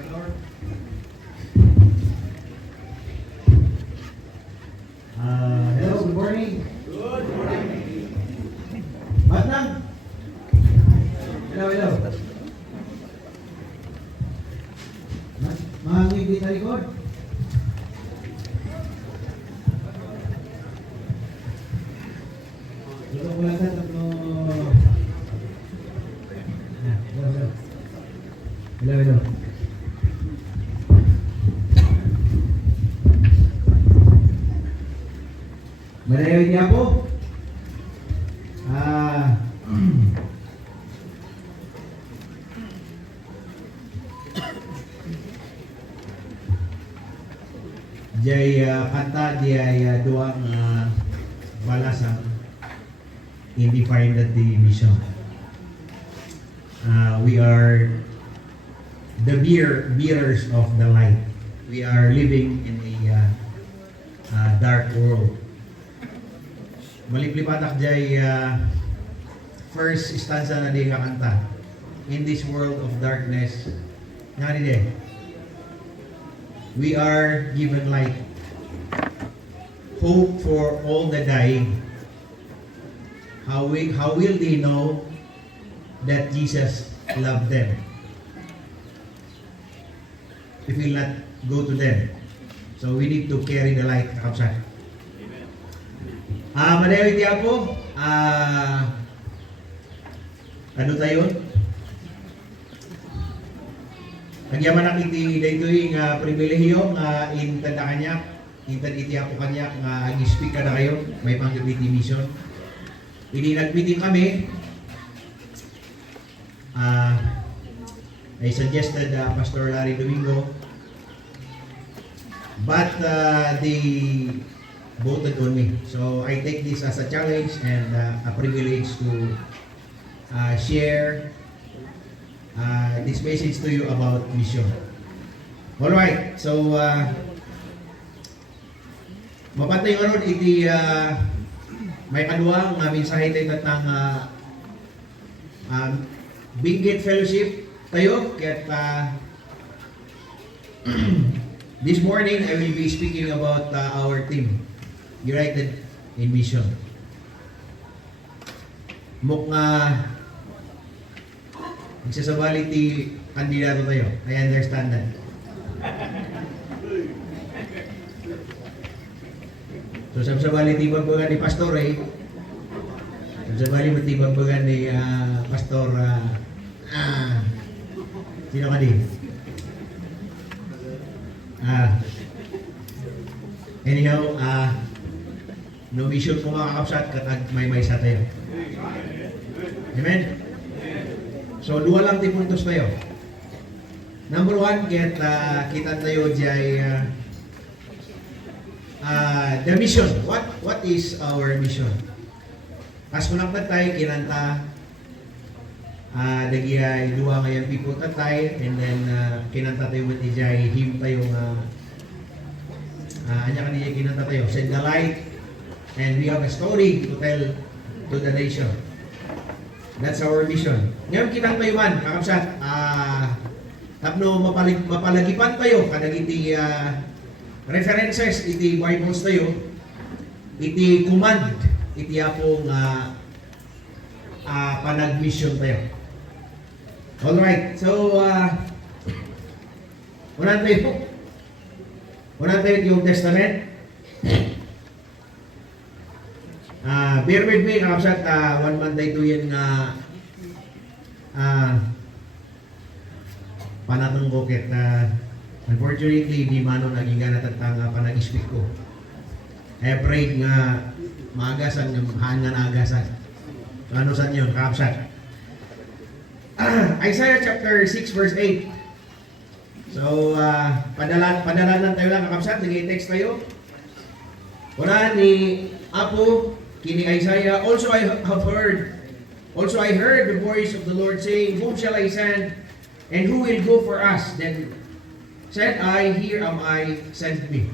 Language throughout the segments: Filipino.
Hello, good morning. Good morning. Batang. Hello. Mga ngiti sa likod. Dito ko lang sa tatlo. Hello. Manayaw niya po. Jay kanta diay duang balasan in define that the mission. We are the bearers of the light. We are living in a dark world. Maliplipatak jay first stanza na di kakanta. In this world of darkness, nga di de. We are given light, hope for all the dying. How will they know that Jesus loved them if we will not go to them? So we need to carry the light, kakapsat. Madayo iti po. Ano tayo? Nagyaman ang iti daytoy nga pribilehiyo nga intanda kanya, intad iti ako kanya nga ag-speak ka na kayo, may pang-iti mission. Hindi nag-meeting kami. I suggested Pastor Larry Domingo, but they voted on me. So I take this as a challenge and a privilege to share this message to you about mission. Alright, so mapatay ko ron iti may kaduang mensahe tayo tatang Binggit Fellowship tayo ket this morning I will be speaking about our team United in Mission. Nagsasabali ti kandidato tayo. I understand that. So sabsabali ti bagbagan ni Pastor sabsabali mo ti bagbagan ni Pastor sino ka din? Anyhow, no mission ko makakapsat katag may sa tayo. Amen? So, dua lang ti puntos tayo. Number one, kita tayo jay the mission. What is our mission? As kunang tatay, kinanta dagiyay dua ngayon people tatay, and then kinanta tayo with jay him tayo anya kaniyay kinanta tayo, send the light, and we have a story to tell to the nation. That's our mission. Ngayon kitang tayo man, kakapsat, tapno mapalagipan tayo, kadag iti references, iti Bibles tayo, iti command, iti apong panag-mission tayo. Alright, so, unan tayo yung Testament. Bear with me, kakapsat, one month tayo yun nga panatong ko ket unfortunately di mano naging natatang panag-speak ko. I prayed nga maagasan nga hangan agasan. So, ano san yun, kakapsat? Isaiah chapter 6 verse 8. So, padalanan tayo lang, kakapsat, nag-text tayo. Una ni Apo kini Isaiah, also I heard the voice of the Lord saying, whom shall I send, and who will go for us? Then said I, here am I, send me.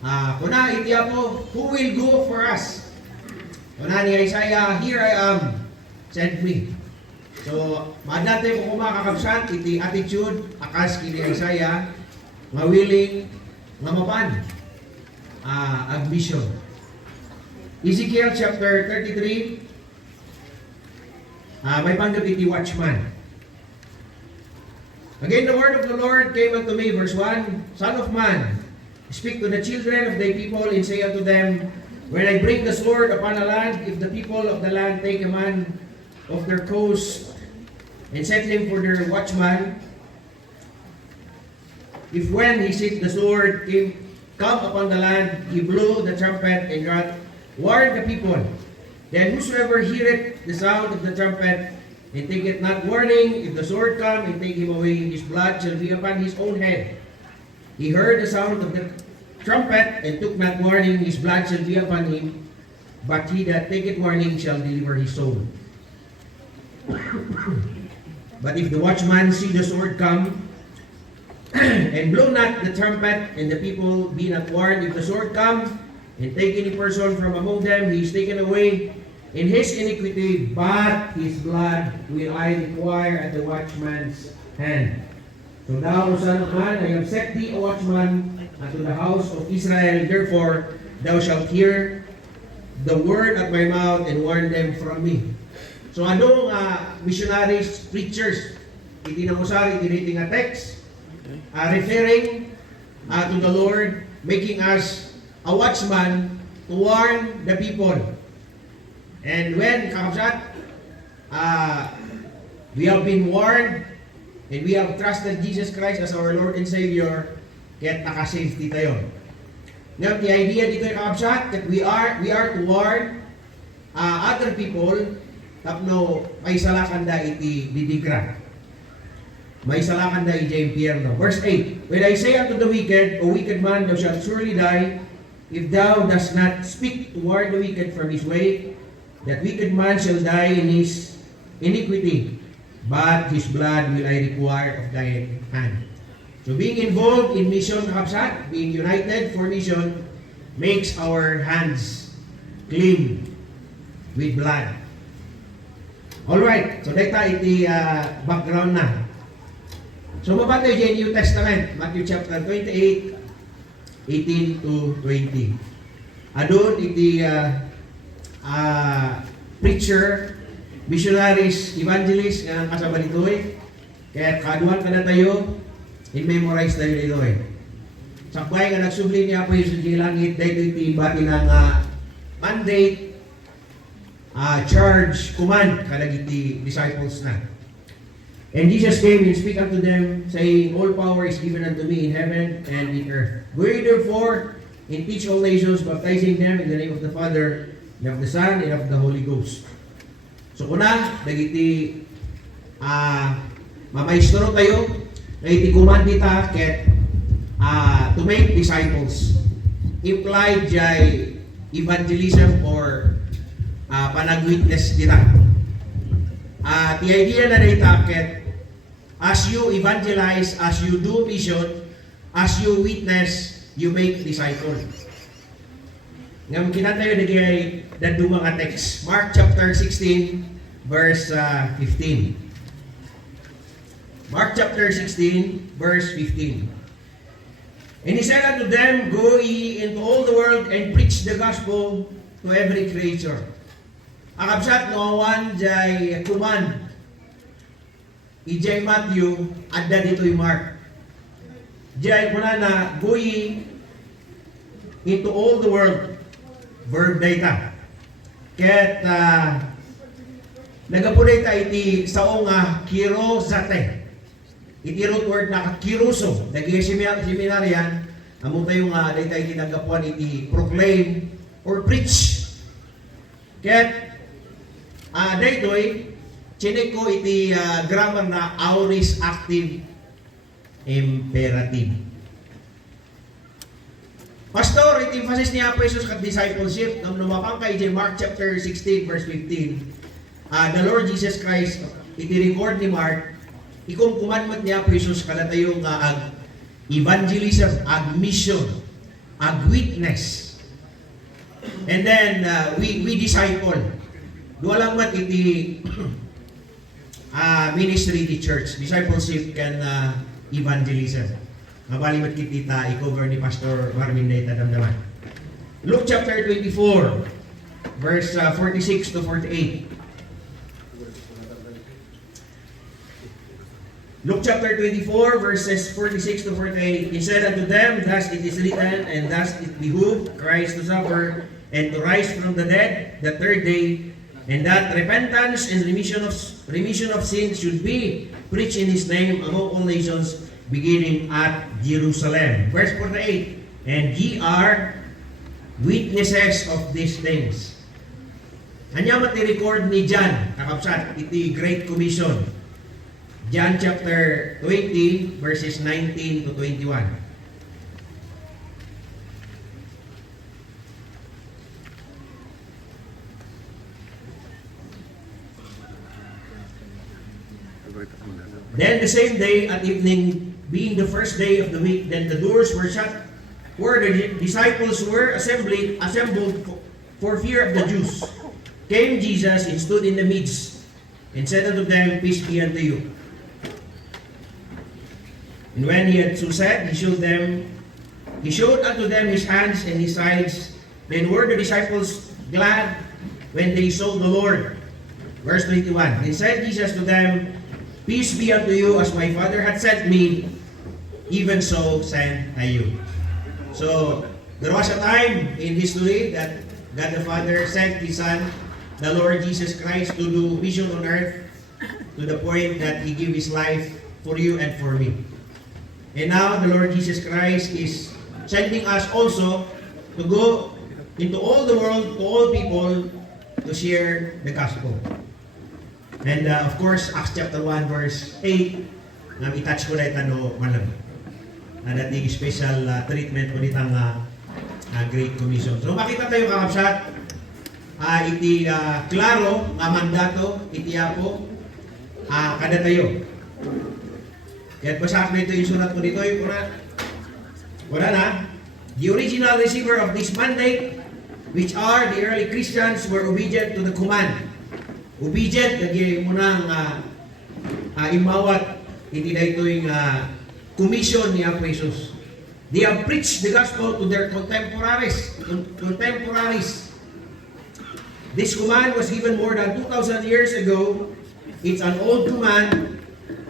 Kuna iti Apo, who will go for us? Kuna ni Isaiah, here I am, send me. So, madate ko kumakakabsat, iti attitude, akas kini Isaiah, nga willing, nga mapan, ag mission. Ezekiel chapter 33, may panggap iti watchman. Again, the word of the Lord came unto me, verse 1, Son of man, speak to the children of thy people, and say unto them, when I bring the sword upon a land, if the people of the land take a man of their coast, and set him for their watchman, if when he seeth the sword come upon the land, he blew the trumpet and warned the people, then whosoever heareth the sound of the trumpet, and taketh not warning, if the sword come and take him away, his blood shall be upon his own head. He heard the sound of the trumpet, and took not warning, his blood shall be upon him, but he that taketh warning shall deliver his soul. But if the watchman see the sword come, and blow not the trumpet, and the people be not warned, if the sword come, and take any person from among them, he is taken away in his iniquity, but his blood will I require at the watchman's hand. So thou, son of man, I have set thee a watchman unto the house of Israel. Therefore, thou shalt hear the word at my mouth and warn them from me. So anong missionaries, preachers, itinangusari, itiniting nga text, referring to the Lord, making us a watchman to warn the people. And when, kakabsat, we have been warned and we have trusted Jesus Christ as our Lord and Savior, kaya't naka-safety tayo. Now, the idea dito yung kakabsat, that we are to warn other people, tapno may salakan da iti didikra. May salakan da iti impyerno. Verse 8, when I say unto the wicked, O wicked man, thou shalt surely die, if thou dost not speak to warn the wicked from his way, that wicked man shall die in his iniquity, but his blood will I require of thy hand. So being involved in mission, kakabsat, being united for mission, makes our hands clean with blood. Alright, so data iti background na. So mabatay dyan New Testament, Matthew chapter 28, 18 to 20. Adun iti preacher, missionaries, evangelists, nga kasama nito kaya kaduhan ka na tayo, in-memorize tayo nito Sakway nga nagsubli niya po yung sa langit, dahil iti bati ng mandate, charge, command, kalagiti disciples na. And Jesus came and speak unto them, saying, all power is given unto me in heaven and in earth. Go ye therefore and teach all nations, baptizing them in the name of the Father, and of the Son, and of the Holy Ghost. So kuna, dagiti mamaistro tayo, na iti command dita, ket to make disciples. Implied jay evangelism or panag-witness dita. The idea na dita, ket as you evangelize, as you do mission, as you witness, you make disciples. Ngam kinatayo nagay dadto mga text. Mark chapter 16 verse 15. Mark chapter 16 verse 15. And he said unto them, go ye into all the world and preach the gospel to every creature. Akabsat no one jay command ijay Matthew adda dito'y Mark. Jay kuna na go ye into all the world. Verb data. Ket nagapunay ta iti sao nga kirosate. Iti root word na kiruso. Dagi seminaryan, amo tayo nga data iti nagapuan iti proclaim or preach. Ket daytoy chinek ko iti grammar na aorist active imperative. Pastor, iti emphasis ni Apo Jesus kat discipleship nang lumapang kay Mark chapter 16 verse 15. The Lord Jesus Christ iti record ni Mark ikum commandment ni Apo Jesus kada tayo nga ag evangelism, ag mission, ag witness. And then we disciple. Duwa lang mat iti ministry the church. Discipleship can evangelism. Mabalimat kitita, i-cover ni Pastor Marvin Deta damdaman. Luke chapter 24, verse 46 to 48. Luke chapter 24, verses 46 to 48. He said unto them, thus it is written, and thus it behooved Christ to suffer, and to rise from the dead the third day, and that repentance and remission of sins should be preached in His name among all nations, beginning at Jerusalem. Verse 48, and ye are witnesses of these things. Anya mati-record ni John, kakapsat, iti Great Commission. John chapter 20, verses 19 to 21. Then the same day at evening, being the first day of the week, then the doors were shut, where the disciples were assembled for fear of the Jews. Came Jesus and stood in the midst, and said unto them, Peace be unto you. And when he had so said, he showed unto them his hands and his sides. Then were the disciples glad when they saw the Lord. Verse 21. Then said Jesus to them, Peace be unto you, as my Father hath sent me, even so send I you. So, there was a time in history that God the Father sent His Son, the Lord Jesus Christ, to do mission on earth, to the point that He gave His life for you and for me. And now, the Lord Jesus Christ is sending us also to go into all the world, to all people, to share the gospel. And of course, Acts chapter 1, verse 8, nga itouch ko na itano malam. Na dating special treatment ko nitang Great Commission. So makita tayo kakapsat, iti klaro nga mandato, iti apo, kada tayo. Kaya basak na ito yung surat ko dito, wala na. The original receiver of this mandate, which are the early Christians, were obedient to the command. Obedient, lagi mo nang imawat, iti na ito yung commission ni Apo Jesus. They have preached the gospel to their contemporaries. This command was given more than 2,000 years ago. It's an old command,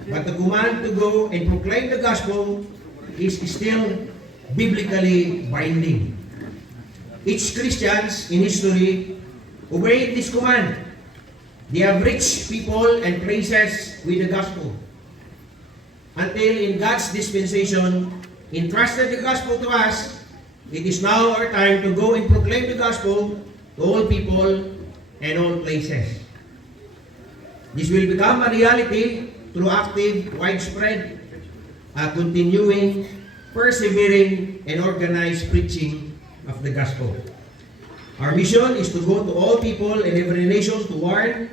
but the command to go and proclaim the gospel is still biblically binding. Each Christians in history obeyed this command. They have reached people and places with the gospel. Until in God's dispensation, entrusted the gospel to us, it is now our time to go and proclaim the gospel to all people and all places. This will become a reality through active, widespread, continuing, persevering, and organized preaching of the gospel. Our mission is to go to all people in every nation to warn,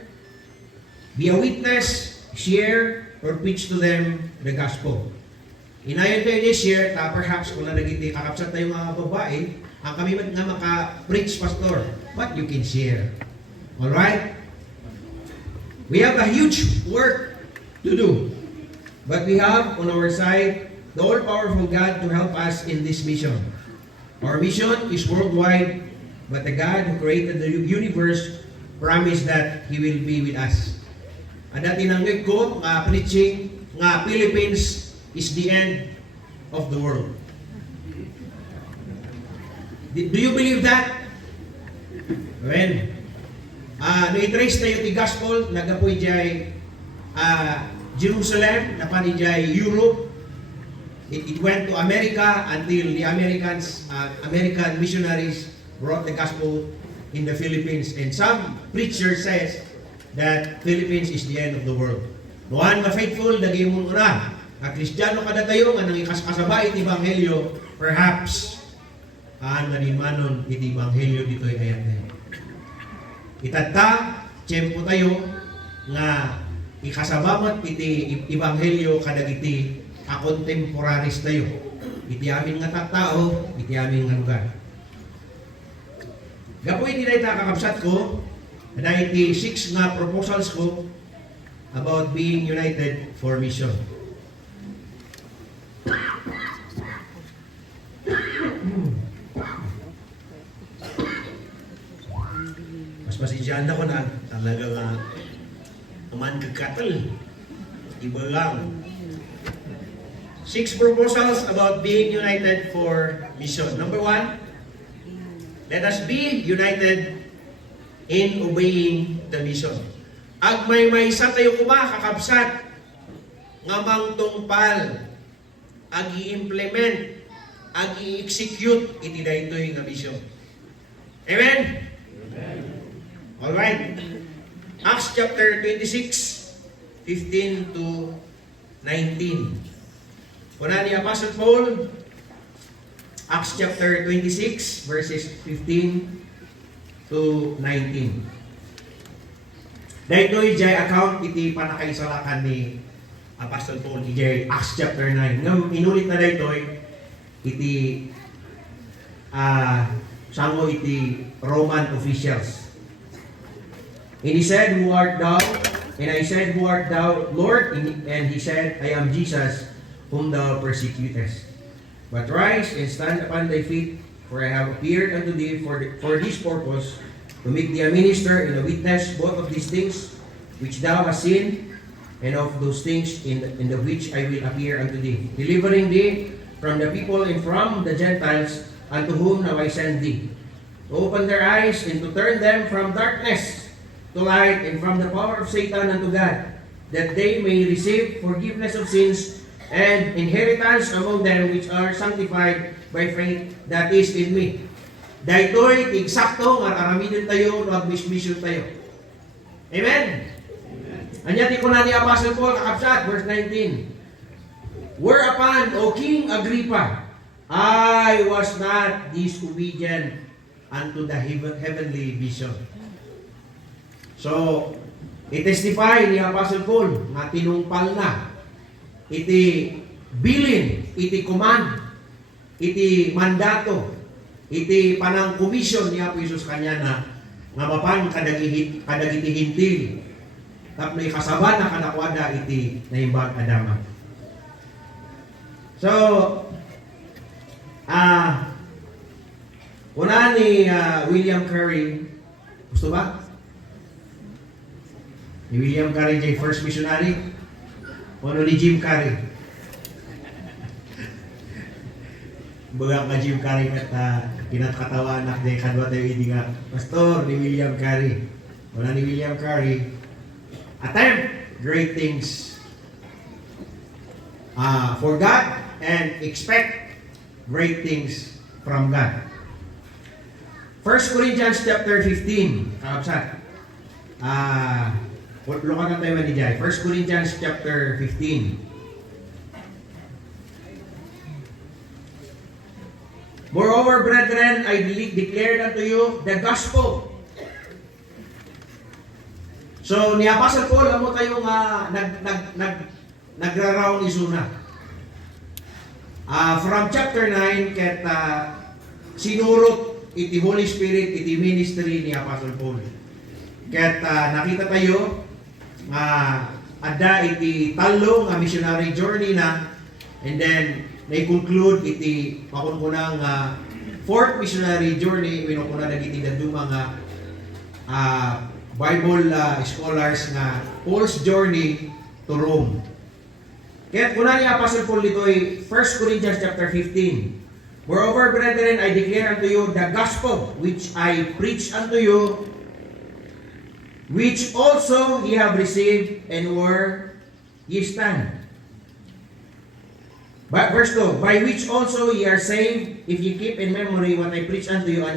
be a witness, share, or preach to them the gospel. Inayon tayo this year, perhaps kung nagigiti kakapsat tayo mga babae, ang kami nga maka-preach, pastor, but you can share. Alright? We have a huge work to do, but we have on our side the all-powerful God to help us in this mission. Our mission is worldwide, but the God who created the universe promised that He will be with us. At tinanggit ko, preaching, Philippines is the end of the world. Do you believe that? Well, no i-trace tayo ti gospel, nagapoy jay Jerusalem, napani jay Europe. It went to America until the American missionaries brought the gospel in the Philippines. And some preacher says that Philippines is the end of the world. Noan ma-faithful, dagi mo na, Kristiyano kada tayo, nga nang ikaskasaba iti Ebanghelyo, perhaps, nanimanon iti Ebanghelyo dito'y ayat na yun. Itata, tiyempo tayo, nga ikasabamot iti Ebanghelyo kadag iti contemporaries tayo. Iti amin nga tattao, iti amin nga lugar. Gapo iti na kakapsat ko, na iti 6 nga proposals ko, about being united for mission. Mas pasensyahan ako na talaga nga naman kagatal. Iba lang. 6 proposals about being united for mission. Number 1, let us be united in obeying the mission. Ag may isa tayo kakabsat nga mangtungpal, ag i-implement, ag i-execute iti daytoy nga mission. Amen? Amen. Alright. Acts chapter 26, 15 to 19. Kuna ni Apostle Paul, Acts chapter 26, verses 15 to 19. Dahil jay account iti panakaisalakan ni Apostle Paul, iti Acts chapter 9. Ngam inulit na dahil iti sango iti Roman officials. And he said, "Who art thou?" And I said, "Who art thou, Lord?" And he said, "I am Jesus, whom thou persecutest. But rise and stand upon thy feet, for I have appeared unto thee for this purpose, to make thee a minister and a witness both of these things which thou hast seen, and of those things in the which I will appear unto thee, delivering thee from the people and from the Gentiles, unto whom now I send thee, to open their eyes and to turn them from darkness to light, and from the power of Satan unto God, that they may receive forgiveness of sins and inheritance among them which are sanctified by faith that is in me." Dahito'y eksakto nga aramidin tayo, mag-mission tayo. Amen? Anya di ko na ni Apostle Paul kakabsat, verse 19. "Whereupon, O King Agrippa, I was not disobedient unto the heavenly vision." So, i-testify ni Apostle Paul nga tinungpal na iti bilin, iti command, iti mandato, iti panang komisyon ni Apo Isus kanya na nga mapan kadagiti hintil tapno ikasaba na kanakwada iti naimbag adama. So, una ni William Carey, gusto ba? Ni William Carey jay first missionary, ano ni Jim Carrey? Baga ka Jim Carrey kat kinatakatawan na de kadwa tayo hindi nga pastor ni William Carey. Wala ni William Carey. Attempt great things for God and expect great things from God. 1 Corinthians chapter 15. Kakabsat. Lukan na tayo manijay. 1 Corinthians chapter 15. "Moreover, brethren, I declared unto you the gospel." So, ni Apostle Paul, amo tayo nga nagraraw ni Suna. From chapter 9, ket sinurot iti Holy Spirit, iti ministry ni Apostle Paul. Ket nakita tayo nga adda iti talo nga missionary journey na, and then na-conclude iti pakunkunang fourth missionary journey when kuna dagiti daduma nga Bible scholars nga Paul's journey to Rome. Kaya kuna ni Apostle Paul dito'y 1 Corinthians chapter 15. "Moreover, brethren, I declare unto you the gospel which I preach unto you, which also ye have received, and where ye stand." But verse 2, "By which also ye are saved, if ye keep in memory what I preach unto you,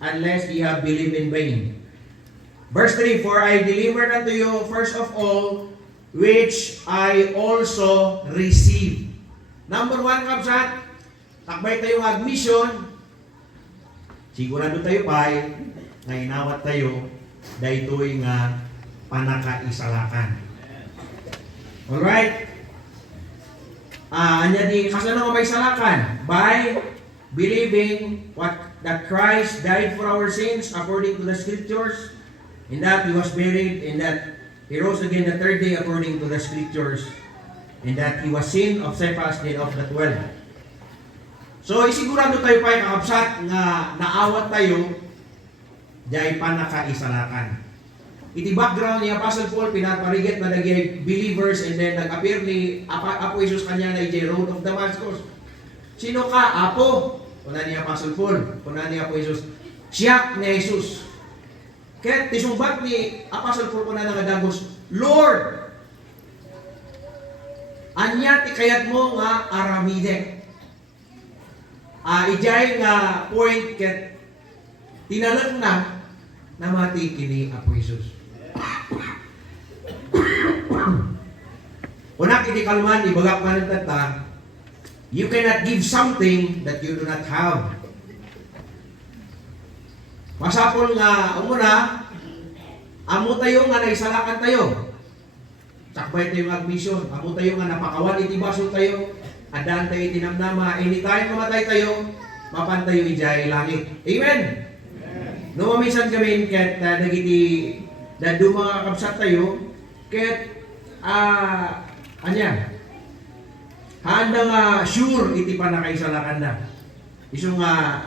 unless ye have believed in vain." Verse 3, "For I delivered unto you first of all, which I also received." Number 1, kapsat, takbay tayo ng admission, sigurado tayo pa'y nga inawat tayo, dahito'y nga panakaisalakan. Alright? Anya di kasano nga may salakan? By believing that Christ died for our sins according to the scriptures, and that He was buried, and that He rose again the third day according to the scriptures, and that he was seen of Cephas, then of the 12. So, isigurado tayo pa kakabsat nga naawat tayo, dahil pa nakaisalakan. Iti background ni Apostle Paul, pinapariget na naging believers, and then nag-appear ni Apo Jesus kanya na iti road of Damascus. Sino ka? Apo. Kuna ni Apostle Paul. Kuna ni Apo Jesus. Siya ni Jesus. Kaya tisumbat ni Apostle Paul kuna nga dagos, Lord, anya ti kayat mo nga aramidek. Ijay nga point ket tinalag na namati kini Apo Jesus. Una kiti kalman ibagak man tata, you cannot give something that you do not have. Masapol nga umuna, amo tayo nga naisalakan tayo. Sakbay tayo mag-mission, amo tayo nga napakawan iti baso tayo, adaan tayo itinamnama, anytime mamatay tayo, mapantayo ijay langit. Amen? No mamisan kami ket dagiti dadu mga kabsat tayo ket anya handa nga sure iti panakaisalakan na. Isu nga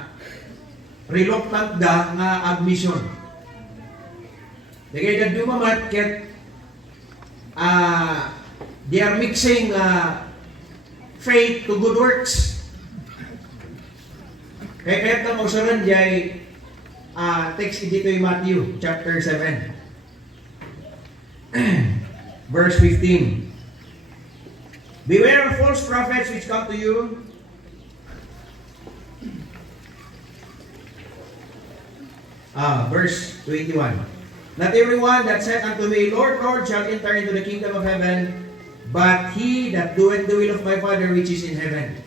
reluctant da nga admission. Dagay dadu mamat ket they are mixing faith to good works. Kaya ito magsuran jay text dito yung Matthew chapter 7 verse 15. Beware of false prophets which come to you verse 21. Not everyone that saith unto me, Lord, Lord, shall enter into the kingdom of heaven, but he that doeth the will of my Father which is in heaven.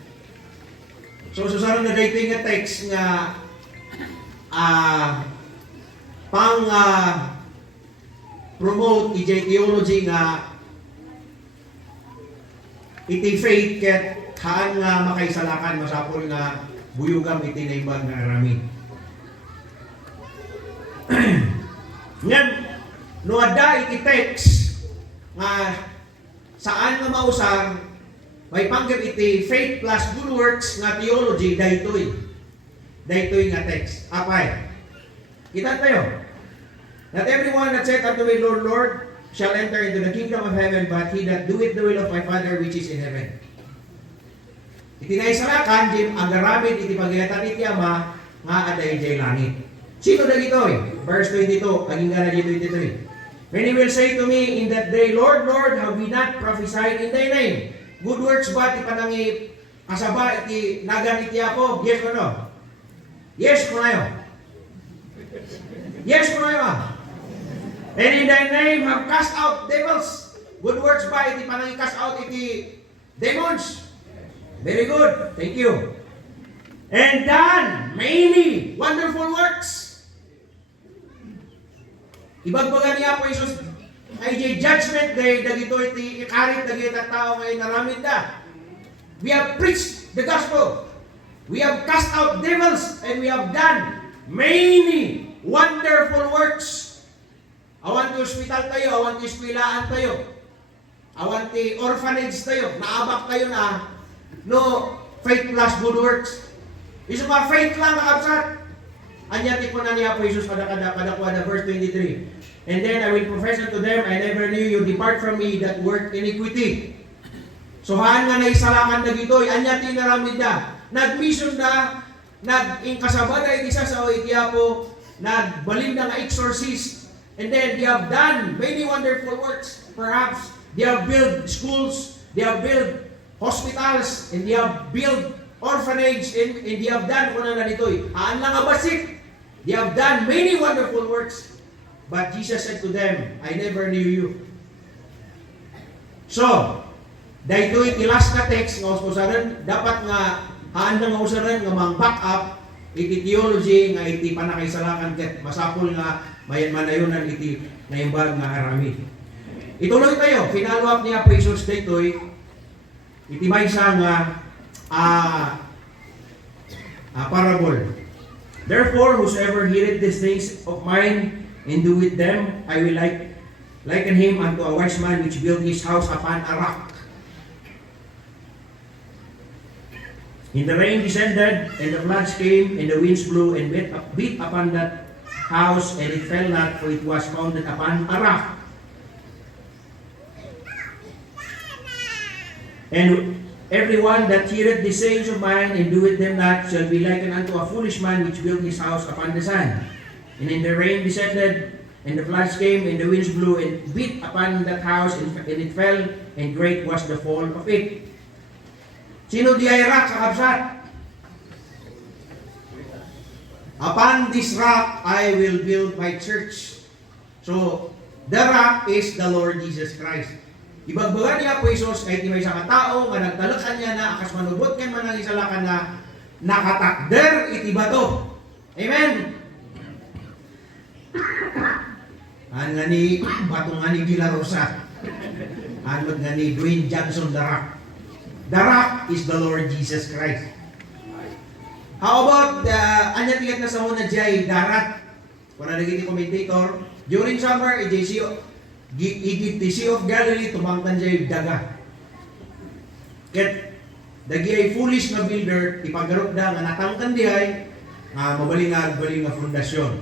So susunod na dito nga text nga promote iti theology nga iti faith ket haan nga makaisalakan masapol nga buyugam iti naimbag nga arami. Ngayon, no ada iti text nga saan nga mausang may panggap iti faith plus good works nga theology daytoy nga text. Apay. Kita tayo. Not everyone that saith unto me, Lord, Lord, shall enter into the kingdom of heaven, but he that doeth the will of my Father which is in heaven. Iti naisalakan, Jim, agaramid iti pagayatan iti Ama, nga aday jay langit. Sino dagitoy? Verse 22, aging gana dito 23. Many will say to me in that day, Lord, Lord, have we not prophesied in thy name? Good works ba ti panangi kasaba iti nagan iti Apo? Yes or no? Yes ko na yun. Yes ko na yun. And in thy name have cast out devils. Good works ba iti panangi cast out iti demons? Very good. Thank you. And done many wonderful works. Ibagbaga niya po Jesus ay judgment day dagito iti ikarit dagiti tao ngay naramid da. We have preached the gospel. We have cast out devils and we have done many wonderful works. Awan ti hospital tayo, awan ti eskwelahan tayo. Awan ti orphanage tayo, naabak tayo na no faith plus good works. Isu ka faith lang kakabsat. Anya ti po na niya po Jesus kada verse 23. And then I will profess unto them, I never knew you, depart from me that work iniquity. So haan nga naisalakan na gitoy, anya ti naramid na. Nag-mission na, nag-inkasabada iti sa iti Apo, nagbalin na nga exorcist. And then they have done many wonderful works. Perhaps they have built schools, they have built hospitals, and they have built orphanage, and they have done kung na ditoy. Haan lang abasik. They have done many wonderful works. But Jesus said to them, I never knew you. So, dahito iti last ka text nga usaran, dapat nga haan nga usaran nga mang-back up iti theology nga iti panakaisalakan ket masapol nga mayan manayunan iti naimbag nga arami. Ituloy tayo, finalo up niya po Jesus daytoy iti maysa nga parable. Therefore, whosoever heareth these things of mine and do with them, I will like liken him unto a wise man which built his house upon a rock. And the rain descended, and the floods came, and the winds blew, and beat upon that house, and it fell not, for it was founded upon a rock. And everyone that heareth the sayings of mine, and doeth them not, shall be likened unto a foolish man which built his house upon the sand. And in the rain descended, and the floods came, and the winds blew, and beat upon that house, and it fell, and great was the fall of it. Sino di ay rock sa kabsat? Upon this rock I will build my church. So, the rock is the Lord Jesus Christ. Ibagbaga niya po Isos kahit may isang tao nga nagtalakan niya na akas manubot kan man ang isalakan na nakatakder iti bato. Amen. An nga ni bato nga ni Villa Rosa. An nga ni Dwayne Johnson the Rock. The rock is the Lord Jesus Christ. How about anya tigat na sa una jay darat? Kung naging commentator, during summer, the Sea of Galilee, tumangtan jay daga. Ket, dagi ay foolish na builder, ipagarot da nga natangkan dihay, mabaling nga fundasyon.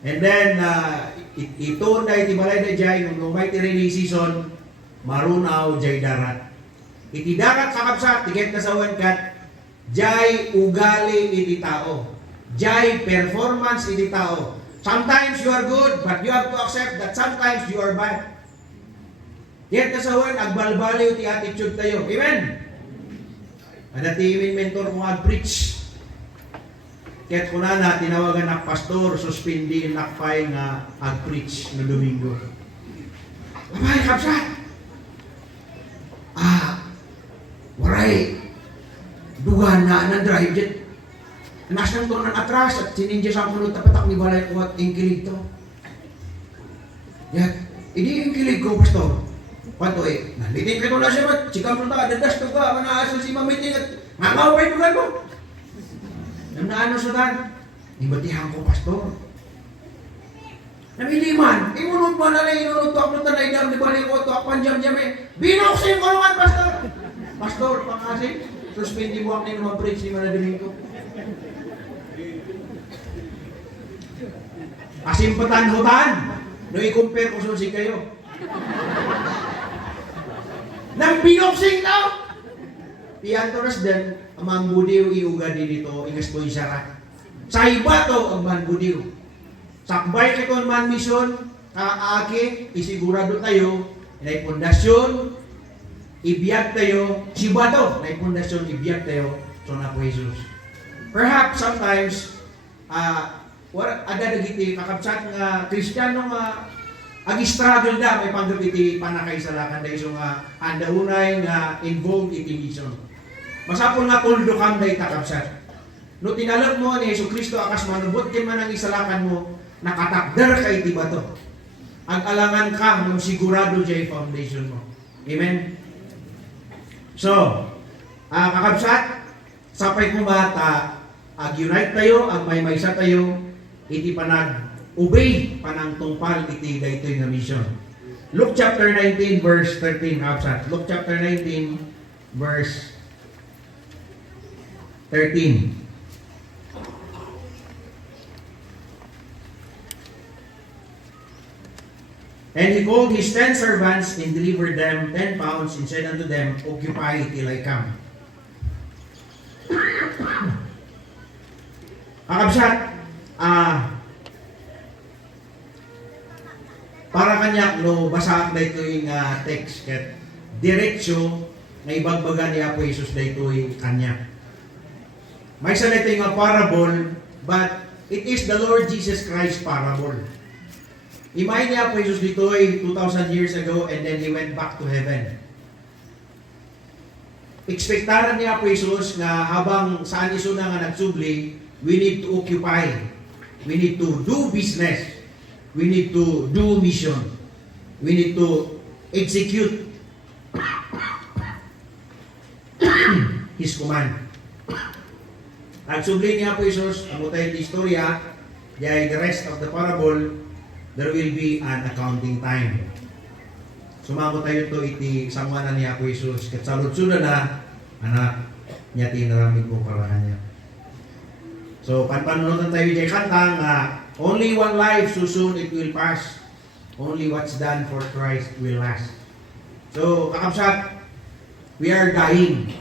And then, ito na itibalay na jay, nung may rainy season, marunaw jay darat. Iti darat sa kapsat, tiket na sa kat, jay ugali iti tao. Jay performance iti tao. Sometimes you are good, but you have to accept that sometimes you are bad. Tiket na sa agbalbaliw ti attitude tayo. Amen? Ada ti mentor mo ag-preach. Tiket ko na tinawagan na pastor, suspindi nakpay nga ag-preach na Domingo. Abay, kapsat! Waray, dugan na drive jet. Nasang to ng atras at sininja sa kulot tapatak ni balay ko at ingkilig to. Yan, hindi ingkilig ko, pastor. Pato nalitin ka to na siya ba? Chikang punta, adadas to ka, manaasal si mamiting at ngakaway tugan mo. Namnaano sa dan? Ibatihan ko, pastor. Namiliman, imunod mo na lang, inunod to, ako na idar, di balay ko to, panjam-jam binoksin ko naman, pastor. Pastor, pangasin, suspendi mo ang mga preach ni Manadaling ko. Asimpatan-hutan, no i-compare ko susig kayo. Nang binoksing daw! Piantoras din, ang mambudiw iuga din ito, ingas ko isara. Sa iba to, ang mambudiw. Sakbay kito ang man mission, kaaki, isigurado tayo, inay pundasyon, ibiyag tayo, si bato, na pundasyon, ibiyag tayo, so na po Jesus. Perhaps, sometimes, agad iti kakabsat nga Kristiyano nga ag-struggle da, may panggap iti panakaisalakan da iso nga andaunay nga involved iti mission. Masapol nga tuldo kam da itakabsat. No tinalag mo ni Yesu Kristo akas manubot kin man ang isalakan mo, nakatakder ka iti bato. Ag-alangan ka ng sigurado jay foundation mo. Amen? So, kakabsat, sapay ko bata, ag-unite tayo, ag-may-maysa tayo, iti panag-obey, panang tungpal, iti daytoy nga mission. Luke chapter 19, verse 13, kakabsat. Luke chapter 19, verse 13. And he called his 10 servants and delivered them 10 pounds and said unto them, Occupy till I come. Kakabsat, para kanya, no, basa na ito yung text, ket diretsyo na ibagbaga ni Apo Jesus na ito yung kanya. May isa na ito yung parable, but it is the Lord Jesus Christ parable. Imay niya po Jesus dito ay 2,000 years ago and then He went back to heaven. Ekspektaran niya po Jesus na habang saan iso na nga nagsubli, we need to occupy. We need to do business. We need to do mission. We need to execute His command. Nagsubli niya po Jesus, ang utay di istorya, the rest of the parable, there will be an accounting time. Sumamo tayo to iti sangwanan ni Apo Jesus. Kat salud-sudan na, anak, niya tinaramid ko parahan niya. So, panpanunutan tayo dyan kantang, only one life, so soon it will pass. Only what's done for Christ will last. So, kakabsat, we are dying.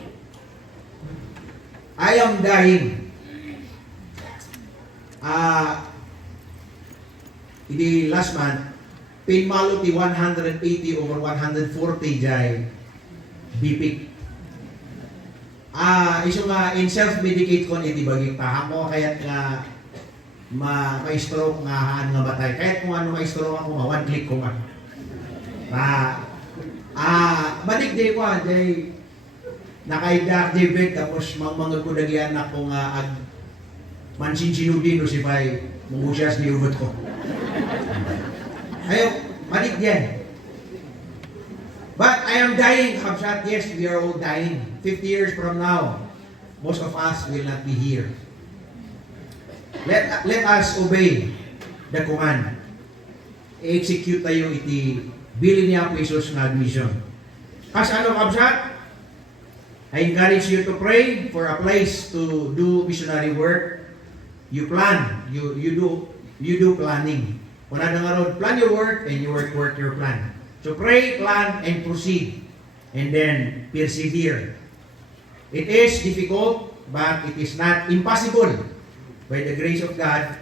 I am dying. Hindi last month, pinmalo ti 180 over 140 jay bipik. Iso nga in self-medicate ko iti baging tahak ko kaya't nga ma-stroke nga haan nga batay. Kaya't kung ano ma-stroke ako one click ko nga. Balik day ko jay nakaidak jay bed tapos mga kudagi anak ko nga ag mansinsinudin o si Pai mungusyas ni ubot ko. Ayaw, balik yan. But I am dying, Kabsat. Yes, we are all dying. 50 years from now, most of us will not be here. Let us obey the command. I-execute tayo iti bilin niya po Jesus na admission. Kas ano, Kabsat? I encourage you to pray for a place to do missionary work. You plan. You do planning. Kung na nga road, plan your work and you work your plan. So pray, plan, and proceed. And then persevere. It is difficult, but it is not impossible. By the grace of God,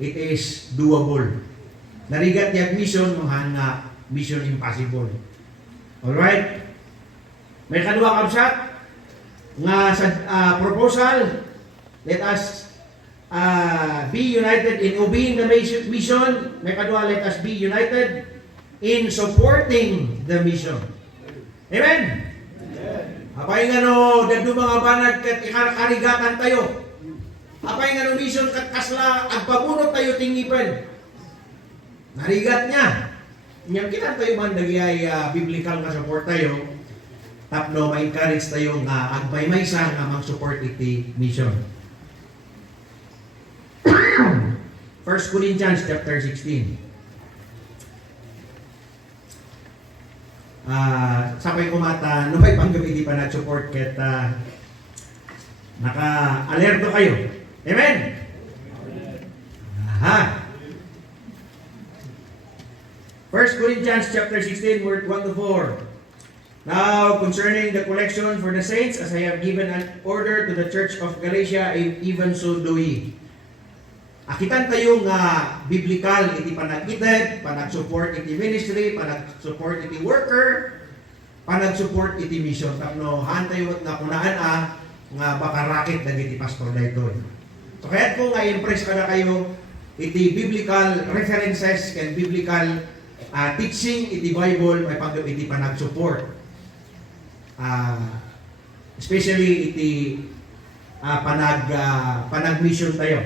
it is doable. Narigat yung mission, mga mission impossible. Alright? May kadua kabsat nga sa proposal, let us be united in obeying the mission. May kadua, let us be united in supporting the mission. Amen? Apay nga no, dagdo mga banag kat ikarigatan tayo. Apay nga no mission kat kasla agpabunot tayo tingipan. Narigat niya. Inyang kita tayo man nagyay biblical nga support tayo. Tapno ma-encourage tayo nga agpaymaysa nga mag-support iti mission. 1 Corinthians chapter 16. Sapay kumata, nupay panggabi di pa nag-support ket naka-alerto kayo. Amen? Aha. 1 Corinthians chapter 16, verse 1 to 4. Now, concerning the collection for the saints, as I have given an order to the church of Galatia, even so do ye. Akitan tayo nga biblical iti panag-ited, panag-support iti ministry, panag-support iti worker, panag-support iti mission. Tapno, haan tayo nga kunaan nga baka rakit na iti pastor na ito. So kaya po nga impress ka na kayo iti biblical references and biblical teaching iti Bible may pag iti panag-support. Especially iti panag-mission tayo.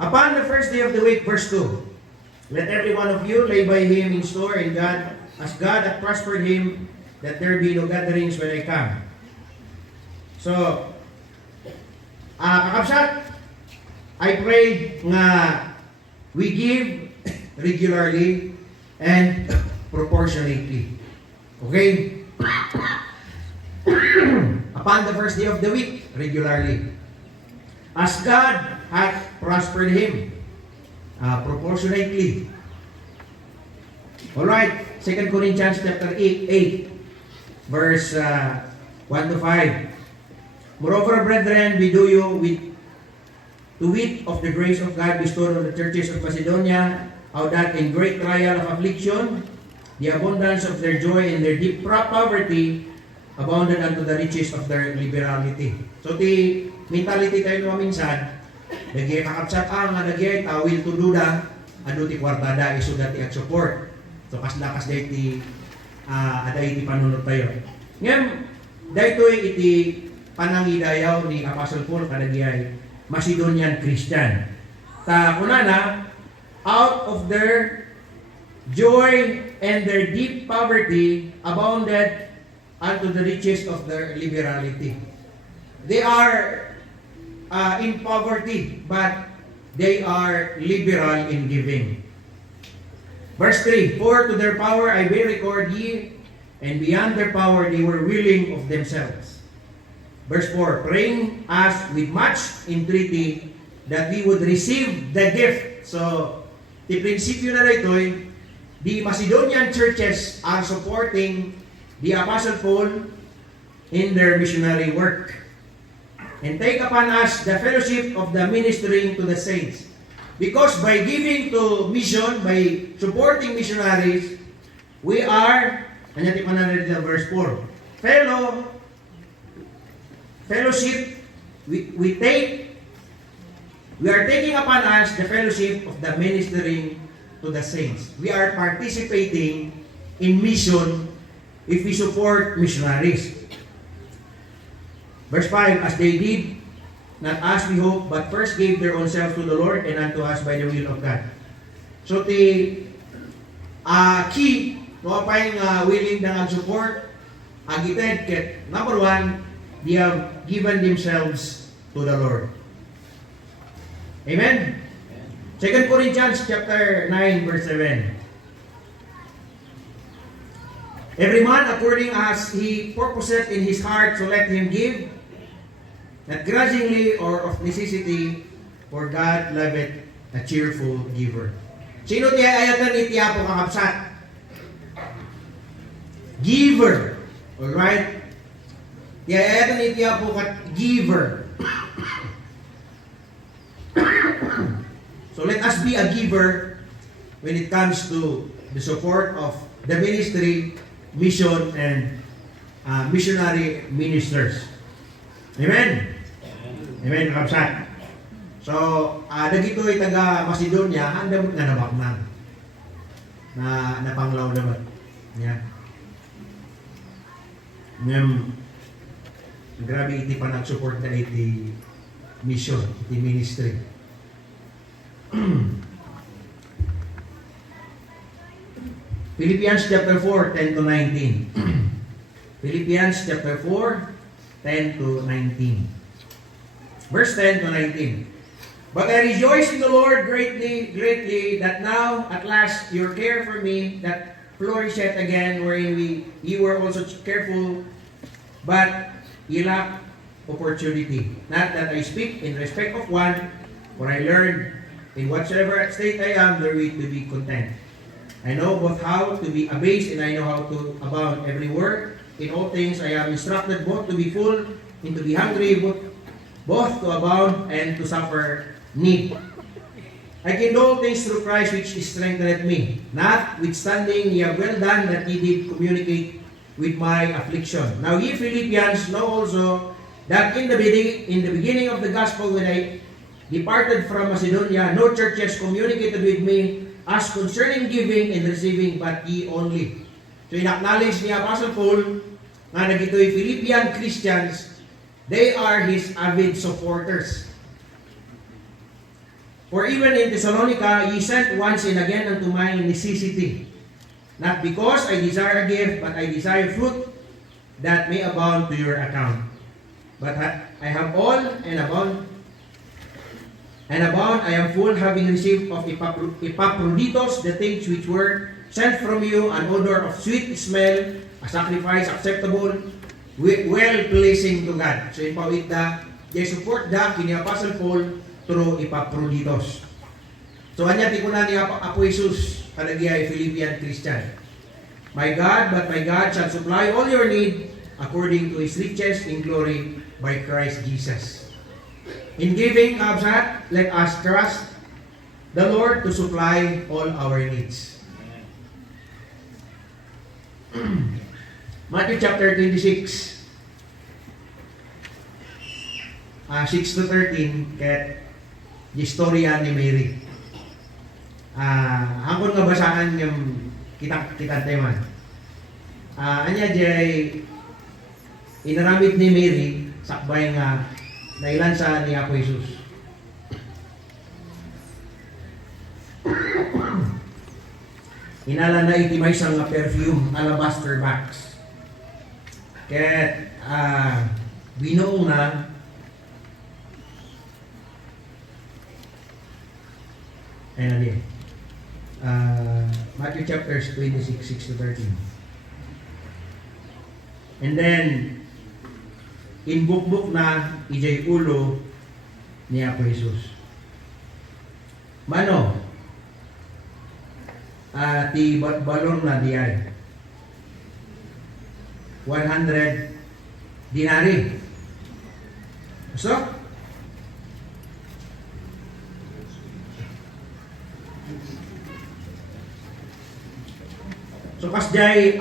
Upon the first day of the week, verse 2, let every one of you lay by him in store in God, as God hath prospered him, that there be no gatherings when I come. So, kakabsat, I pray nga we give regularly and proportionately. Okay? Upon the first day of the week, regularly. As God hath prospered him, proportionately. Alright, 2 Corinthians chapter 8, verse 1 to 5. Moreover, brethren, we do you to wit of the grace of God bestowed on the churches of Macedonia, how that in great trial of affliction, the abundance of their joy and their deep poverty abounded unto the riches of their liberality. So, the mentality tayo naman minsan, nagyay kakapsat nga nagyay tawil to duda, ano ti kwartada, iso dati at support. So, kas day ti, aday ti panunod tayo. Ngayon, dahito iti panangidayaw ni Apostle Paul kanagiyay Macedonian Christian. Ta kunana, out of their joy and their deep poverty abounded unto the riches of their liberality. They are in poverty, but they are liberal in giving. Verse 3, For to their power I will record ye, and beyond their power they were willing of themselves. Verse 4, Praying us with much entreaty that we would receive the gift. So, the prinsipyo na ito, the Macedonian churches are supporting the Apostle Paul in their missionary work. And take upon us the fellowship of the ministering to the saints. Because by giving to mission, by supporting missionaries, we are, anyati pa na rin verse 4, fellowship, we are taking upon us the fellowship of the ministering to the saints. We are participating in mission if we support missionaries. Verse 5, As they did, not as we hope, but first gave their own selves to the Lord and unto us by the will of God. So the key, no pa yung willing na support, agited ket number 1, they have given themselves to the Lord. Amen? 2 Corinthians chapter 9 verse 7. Every man according as he purposeth in his heart, so let him give, not grudgingly or of necessity, for God loveth a cheerful giver. Sino ti ayatan ni Tiapo kakabsat? Giver. Alright? Ti ayatan ni Tiapo kat giver. So let us be a giver when it comes to the support of the ministry, mission, and missionary ministers. Amen? Amen, kapsat. So, dagito'y taga Macedonia, handamot nga nabakman. Na napanglaw naman. Yan. Grabe iti pa nag-support na iti mission, iti ministry. Philippians chapter 4, 10 to 19. Philippians chapter 4, 10 to 19. Verse 10 to 19. But I rejoice in the Lord greatly, greatly, that now at last your care for me that flourisheth again, wherein ye were also careful, but ye lack opportunity. Not that I speak in respect of one, for I learned in whatsoever state I am, therewith to be content. I know both how to be abased, and I know how to abound everywhere. In all things I am instructed both to be full and to be hungry, both to abound and to suffer need. I can do all things through Christ which strengtheneth me. Notwithstanding, ye have well done that ye did communicate with my affliction. Now ye Philippians know also that in the beginning of the gospel, when I departed from Macedonia, no churches communicated with me as concerning giving and receiving, but ye only. So in-acknowledge ni Apostle Paul nga nagito'y Philippian Christians, they are his avid supporters. For even in Thessalonica, ye sent once and again unto my necessity. Not because I desire a gift, but I desire fruit that may abound to your account. But I have all and abound, I am full, having received of Epaphroditus the things which were sent from you, an odor of sweet smell, a sacrifice acceptable, well-pleasing to God. So ipawit da, they support da kini Apostle Paul through Epaphroditus. So anya ti kuna ni Apo Jesus kanagiyay Philippian Christian. My God, but my God shall supply all your need according to His riches in glory by Christ Jesus. In giving, kabsat, let us trust the Lord to supply all our needs. Matthew chapter 26, 6 to 13, ket istorya ni Mary. Hangkon nga basaan yung kita teman. Anya jay inaramid ni Mary sakbay nga nailansa ni Apo Jesus. Inala na iti may isang perfume, alabaster box. Kaya binuong na Matthew chapters 26, 6 to 13. And then, inbukbuk na ijay ulo ni Apo Jesus. Mano, ti balon na diyay. 100 dinari. So, kasjay,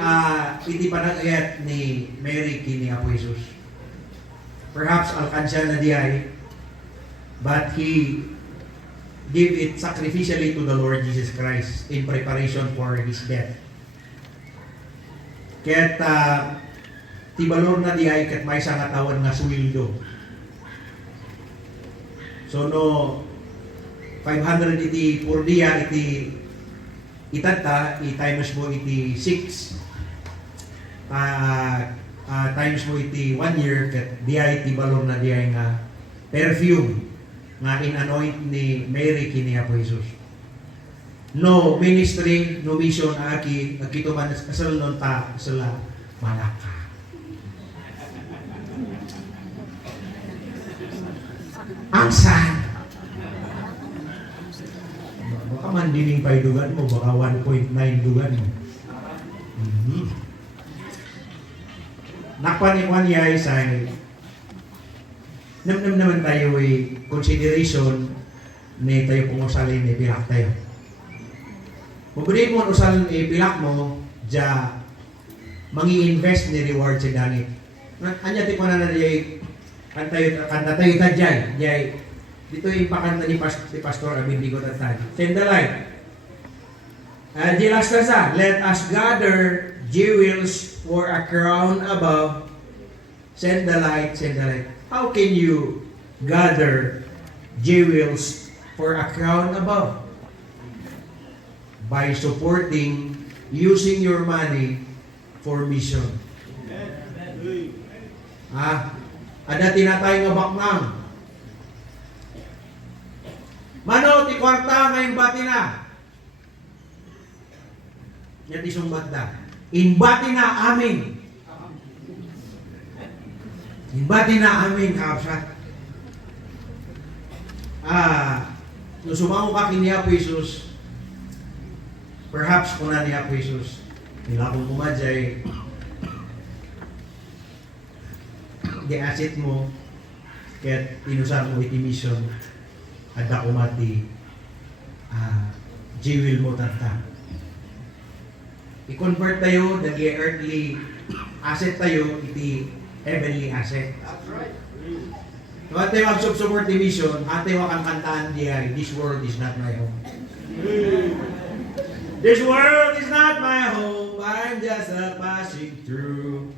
iti panagayat ni Mary kini Apo Jesus. Perhaps alkansya na diyay, but he gave it sacrificially to the Lord Jesus Christ in preparation for His death. Kaya't tibalor na diyay kat may sangatawan nga suwildo. So no, 500 iti por dia iti itata, i-times mo iti 6, times mo iti 1 year, kat diya iti balon na diya nga perfume nga in-anoint ni Mary kini Apo Jesus. No ministry, no mission, akito man asal nun ta, sila malaka. Ang saan? Baka mandining pa dugan mo, baka 1.9 dugan mo. Nakpaniwan yay sa namnam naman tayo ay consideration ni tayo kung usalin ni pilak tayo. Mabunin mo usalin ni pilak mo, dya mangi-invest ni reward sa langit. Anya ti ko na jay kanta tayo tadjay, jay dito yung pakanta ni Pastor Abindigo Tatay. Send the light. Dilastasa, let us gather jewels for a crown above. Send the light, send the light. How can you gather jewels for a crown above? By supporting, using your money for mission. Ada tinatay nga baknang. Mano, ti kwarta ngayong bati na. Yan ti sumbat da. Inbati na amin. Inbati na amin, kakapsat. Nung sumango ka kini Apo Jesus, perhaps kung na ni Apo Jesus, nila kong kumadjay, di-asset mo, kaya't inusar mo iti mission, at kumati, jewel mo tata. I-convert tayo, dagi earthly asset tayo, iti heavenly asset. That's right. So, ate wag support the mission, ate wag ang kantaan diya, this world is not my home. This world is not my home, I'm just a passing through.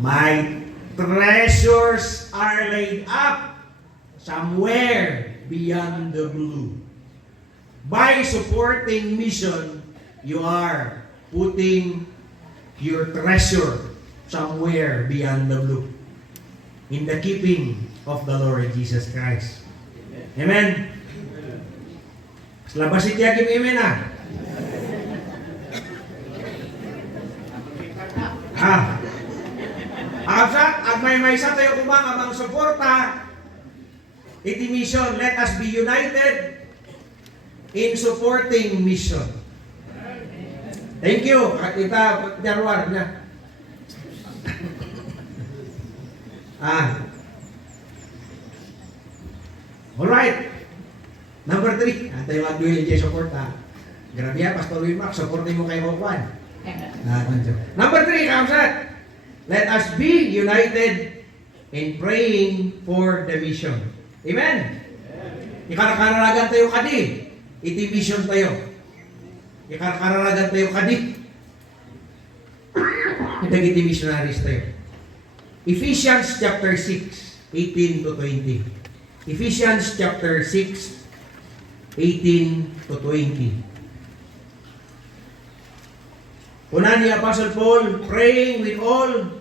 My treasures are laid up somewhere beyond the blue. By supporting mission, you are putting your treasure somewhere beyond the blue, in the keeping of the Lord Jesus Christ. Amen? Labasit yakin amen ah. Absat, at may isa tayo kumang amang suporta, iti mission, let us be united in supporting mission. Thank you. At ita, jarwar na. Alright. Number 3. Antay mag-duel yung suporta. Grabe ya, Pastor Wilmark, supportin mo kay Juan. Number 3, kamsat. Let us be united in praying for the mission. Amen? Ikakararagan tayo kadi. Iti mission tayo. Ikakararagan tayo kadi. Itagiti missionaries tayo. Ephesians chapter 6, 18 to 20. Ephesians chapter 6, 18 to 20. Una ni Apostle Paul, praying with all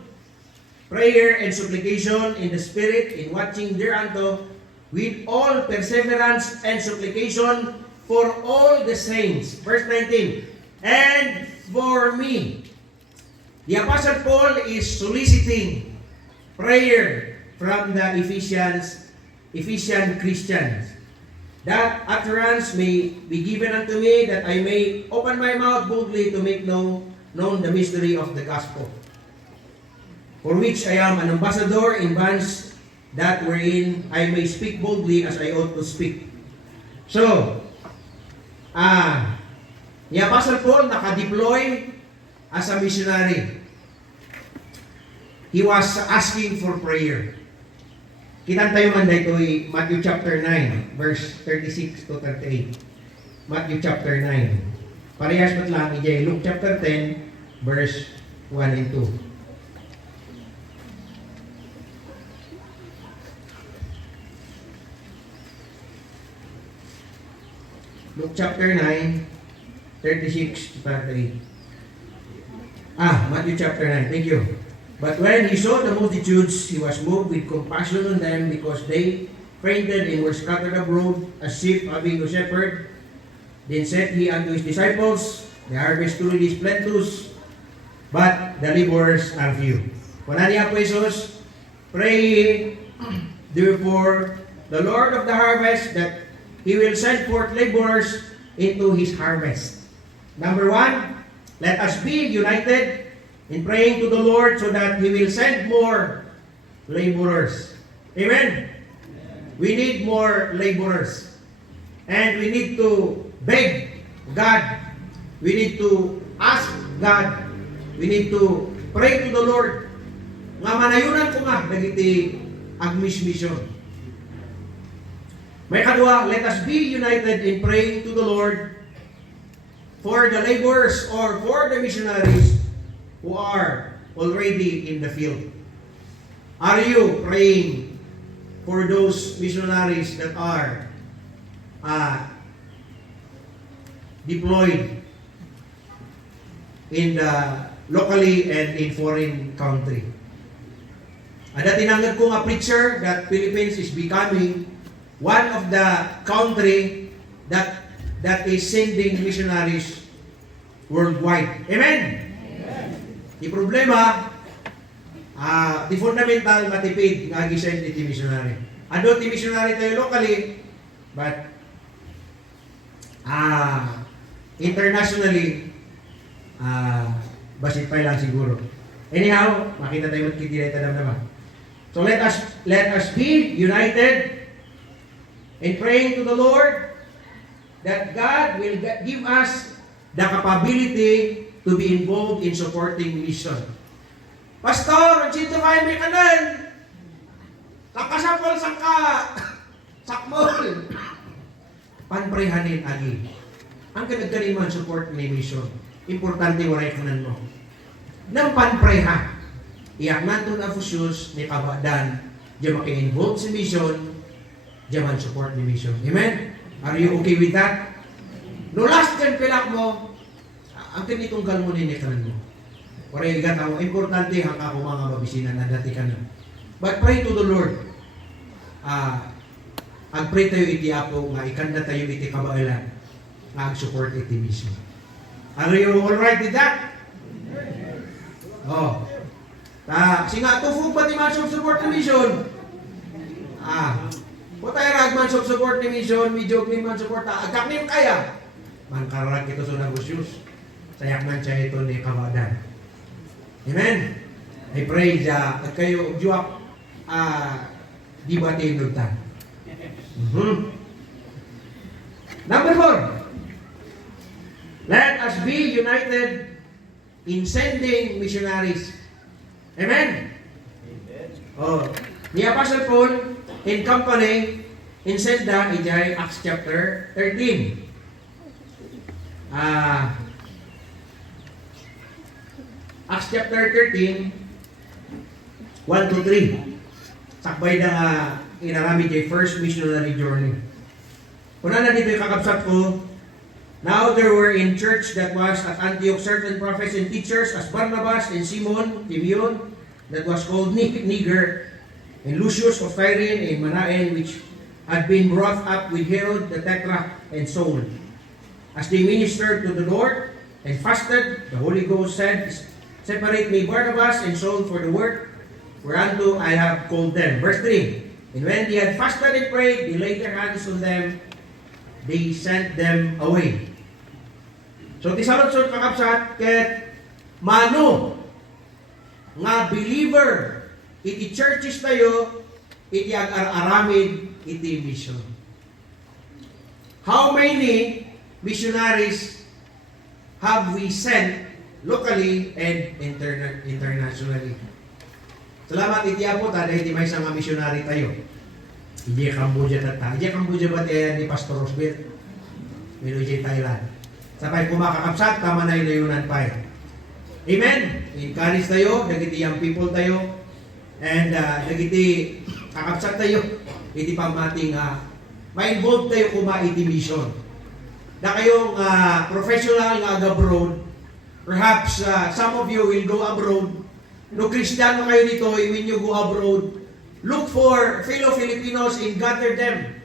prayer and supplication in the Spirit, in watching thereunto, with all perseverance and supplication for all the saints. Verse 19, and for me. The Apostle Paul is soliciting prayer from the Ephesian Christians, that utterance may be given unto me, that I may open my mouth boldly to make known the mystery of the gospel, for which I am an ambassador in bonds, that wherein I may speak boldly as I ought to speak. So, the Apostle Paul naka-deploy as a missionary. He was asking for prayer. Kitan tayo man dito Matthew chapter 9, verse 36 to 38. Matthew chapter 9. Parehas ba't lang Luke chapter 10, verse 1 and 2. Luke chapter 9, 36 to 38. Matthew chapter 9. Thank you. But when he saw the multitudes, he was moved with compassion on them, because they fainted and were scattered abroad as sheep having no shepherd. Then said he unto his disciples, the harvest truly is plenteous, but the laborers are few. Kuna niya po Jesus, pray therefore the Lord of the harvest that He will send forth laborers into His harvest. Number 1, let us be united in praying to the Lord so that He will send more laborers. Amen? We need more laborers. And we need to beg God. We need to ask God. We need to pray to the Lord. Nga manayunan ko nga, nagiti mission. May kadua, let us be united in praying to the Lord for the laborers or for the missionaries who are already in the field. Are you praying for those missionaries that are deployed in the locally and in foreign country? Ada tinanggap ko nga preacher that Philippines is becoming one of the country that is sending missionaries worldwide. Amen? Di problema, di fundamental matipid nga gisend iti missionary. Ado ti missionary tayo locally, but internationally, basit pa lang siguro. Anyhow, makita tayo magkitira ito naman. So let us be united in praying to the Lord that God will give us the capability to be involved in supporting mission. Pastor, dito kayo may kanan. Kakasapol sakmol. Panprehanin agi. Ang kanagkanin man support ni mission. Importante waray kanan mo. Nang panpreha. Iyak nantun na fusyos ni kabadan. Diyan maki-involve si mission. Diyan man support ni mission. Amen? Are you okay with that? No last dyan pilak mo, ang tinitunggal mo ni kanan mo. Waray gataw, importante ang ako mga mabisina na dati ka na. But pray to the Lord. Ag-pray tayo iti apo nga ikanda tayo iti kabailan nga ag-support iti mission. Are you alright with that? Oh. Singa tufog ba ti man support ni mission? Putay ragman support ni mission, medyo man support agkaknim kaya. Man karag ito sa negosyo's. Sayak man siya ito ni kabadan. Amen? I pray at kayo juwak di ba tinugtan. Number 4. Let us be united in sending missionaries. Amen? Oh, ni Apostle Paul in company in senda ijay Acts chapter 13. Acts chapter 13, 1 to 3. Sakbay na inarami kay first missionary journey. Kuna na dito yung kakabsat ko. Now there were in church that was at Antioch certain prophets and teachers as Barnabas and Simon, Simeon, that was called Niger, and Lucius of Cyrene and Manaen, which had been brought up with Herod the Tetrarch and Saul. As they ministered to the Lord and fasted, the Holy Ghost said, Separate me Barnabas and Saul for the work whereunto I have called them. Verse 3, And when they had fasted and prayed, they laid their hands on them, they sent them away. So, tisalot-salot kakapsat, ket mano nga believer, iti churches tayo, iti ag-araramid, iti mission. How many missionaries have we sent locally and internationally? Salamat iti apo ta dahil may isang missionary tayo. Ije Cambodia tata. Ije Cambodia ba tayo ni Pastor Rosbert? Milo ije Thailand. Sapay kumakakapsat, tama na yung layunan pa eh. Amen? Encourage tayo, dagiti young people tayo, and dagiti kakapsat tayo, iti pamating ma-involve tayo kuma iti mission. Na kayong professional nga abroad, perhaps some of you will go abroad. No Kristiyano kayo dito, when you go abroad, look for fellow Filipinos and gather them.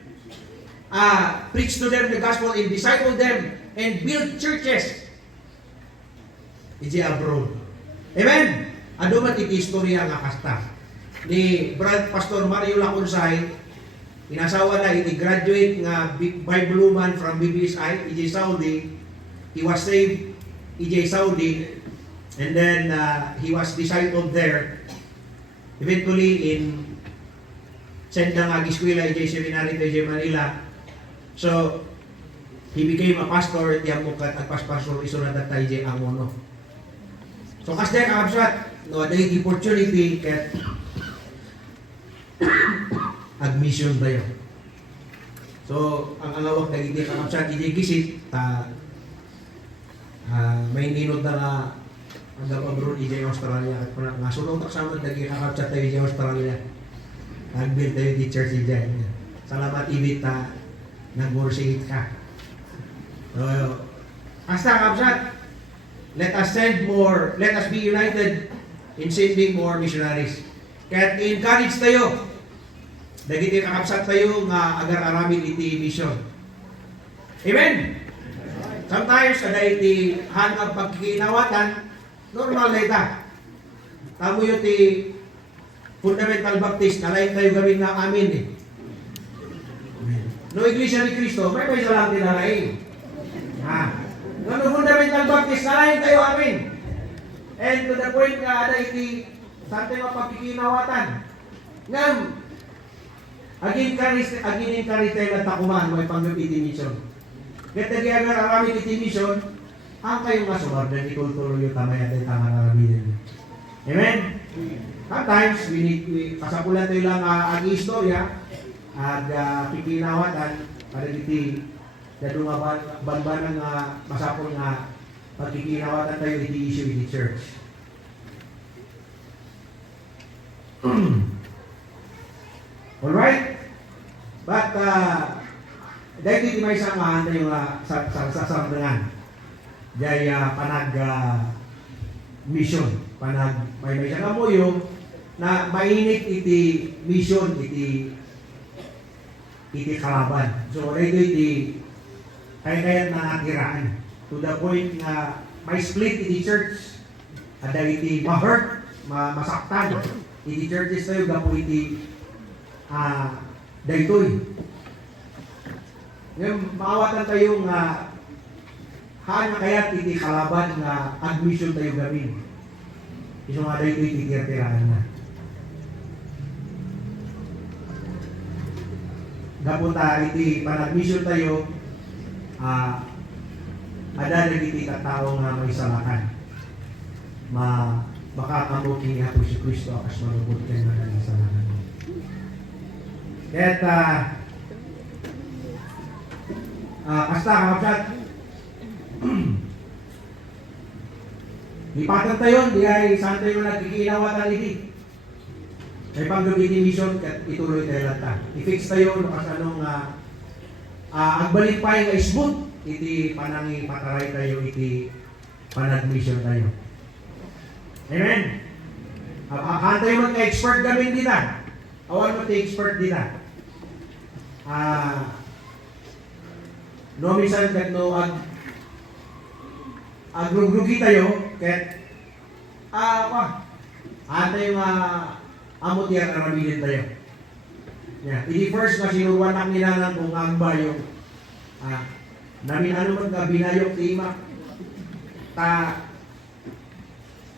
Preach to them the gospel and disciple them and build churches. Iti abroad. Amen? Ano man iti istorya nga kasta. Ni Pastor Mario Lacunsay, inasawa na iti graduate nga Bible woman from BBSI, iti Saudi. He was saved, iti Saudi, and then he was discipled there. Eventually in Sendang Agiskwila, iti seminary iti Manila. So, he became a pastor at yamukat at pastor isunod at tayo ang mono. So, kasi kakabsat, no, dahil opportunity kat admission tayo. So, ang alawak na hindi kakabsat, hindi kisit, may ninod na nga hanggang abroad ije Australia at nga sunong taksamad naging kakabsat tayo ije Australia. Nag-build tayo di church ije. Salamat ibit nag-worship ka. So, hasta kakabsat, let us send more, let us be united in sending more missionaries. Kaya encourage tayo. Dagiti kakabsat tayo nga agar-aramid iti mission. Amen? Sometimes, kada iti hanap pagkikinawatan, normal na ita. Tamo yung ti Fundamental Baptist, nalayin tayo gawin na amin eh. No Iglesia ni Cristo, may isa lang tinalayin. No Fundamental Baptist, nalayin tayo amin. And to the point nga, ada iti sa ating mapagkikinawatan. Ngam, agin encourage tayo na takuman, may pang-iti mission. Kaya tagiagar aramid iti mission, ang kayong masumar na itutuloy yung tamay at yung tama na ramidin. Amen? Sometimes, kasapulan tayo lang ang istorya at kikinawatan para iti dadong banbanang masapol nga pagkikinawatan tayo iti issue iti church. Alright? But, dahil iti may samahan tayo sa sasamdangan. Dahil mission. May isang amoyo na mainit iti mission, iti kalaban. So, ito iti kaya nakakiraan. To the point na may split iti church. Ada iti ma-hurt, masaktan. Iti churches tayo, gapo iti daytoy. Ngayon, maawatan tayo nga haan na kaya iti kalaban nga admission tayo gawin. Isang nga dahil iti tirtiraan na. Gapunta iti panadmission tayo, ada na iti katao nga may salakan. Makakamuking nga po si Kristo akas malubot kayo na ng salakan. Kaya kasta kapsat, lipatan tayo, di ay saan tayo nagkikinawatan iti. May pang-gabiti mission, ituloy tayo lang. I-fix tayo, nakas anong agbalik pa yung smooth, iti panangi pataray tayo, iti panag-mission tayo. Amen? Haan tayo mag-expert gamin dita. Awan mo ti expert dita. no minsan kat no agrugrugi tayo ket antay nga amot yan arabilin tayo. Yeah, ini first na sinuruan ang nilanan kung ang bayong namin ano man ka binayok ti ima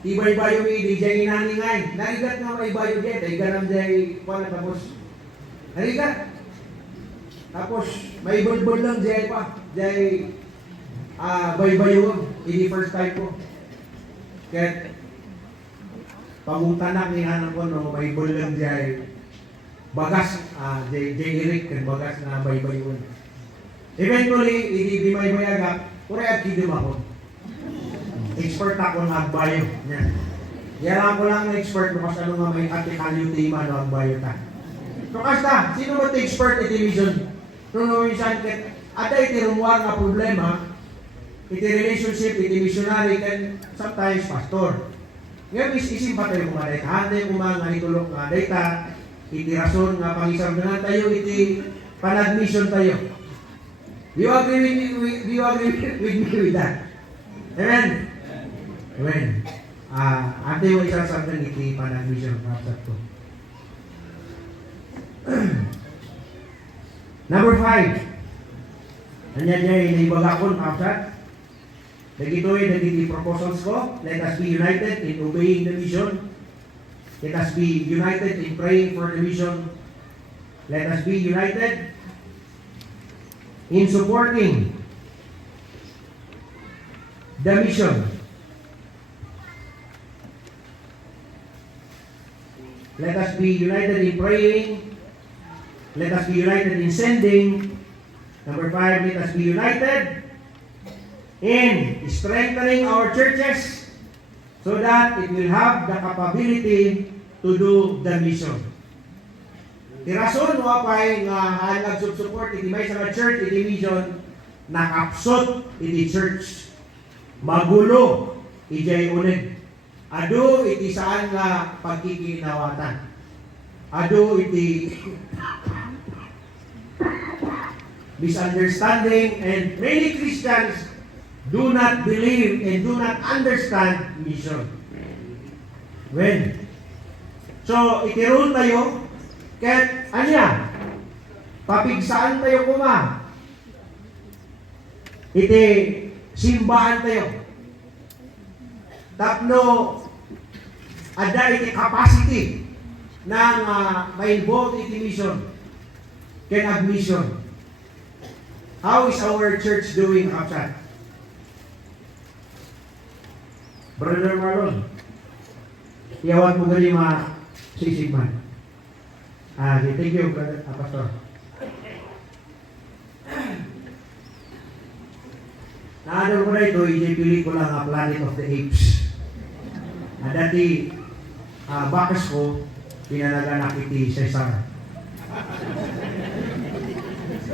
tibay bayo mi di jay inaningay narigat nga may bayo diyan ay ganam jay kuan tapos narigat tapos may bulbul lang jay baybayo ini first time ko ket pangutanak ni hanan ko no may bulbul lang jay bagas jay Eric ken bagas na baybayon eventually idi baybayaga ore at kidim ako expert ako ng agbayo niya. Yan ko lang na expert no kasi ano nga may atikalyo tema no agbayo ta. So kasta, sino ba expert iti mission? No minsan ket ada iti rumuar nga problema iti relationship iti missionary ken sometimes pastor. Ngayon isim pa tayo kumaday. Hande nga itulok nga data iti rason nga pangisam na tayo iti panadmission tayo. Do you agree with me with that? Amen. Amen. Ate mo isang sabdan iti panag-mission kapsat ko. Number 5. Anya niya inibagakon kapsat. Dagiti proposals ko. Let us be united in obeying the mission. Let us be united in praying for the mission. Let us be united in supporting the mission. Let us be united in praying. Let us be united in sending. Number 5, let us be united in strengthening our churches so that it will have the capability to do the mission. Tirason mo apay nga halag support iti may sa church iti mission nakapsot iti church. Magulo ijay uneg. Ado iti saan nga pagkikinawatan. Ado iti misunderstanding and many Christians do not believe and do not understand mission. When? So, itirul tayo ket anya papigsaan tayo kuma. Iti simbahan tayo. Tapno ada iti capacity ng ma-involve iti mission ken admission. How is our church doing, Kapsat? Brother Marlon, iyawan mo gali sisigman. Thank you, Brother Pastor. Naano ko na ito, pelikula nga Planet of the Apes. Dati, bakas ko, pinanaganak iti Cesar.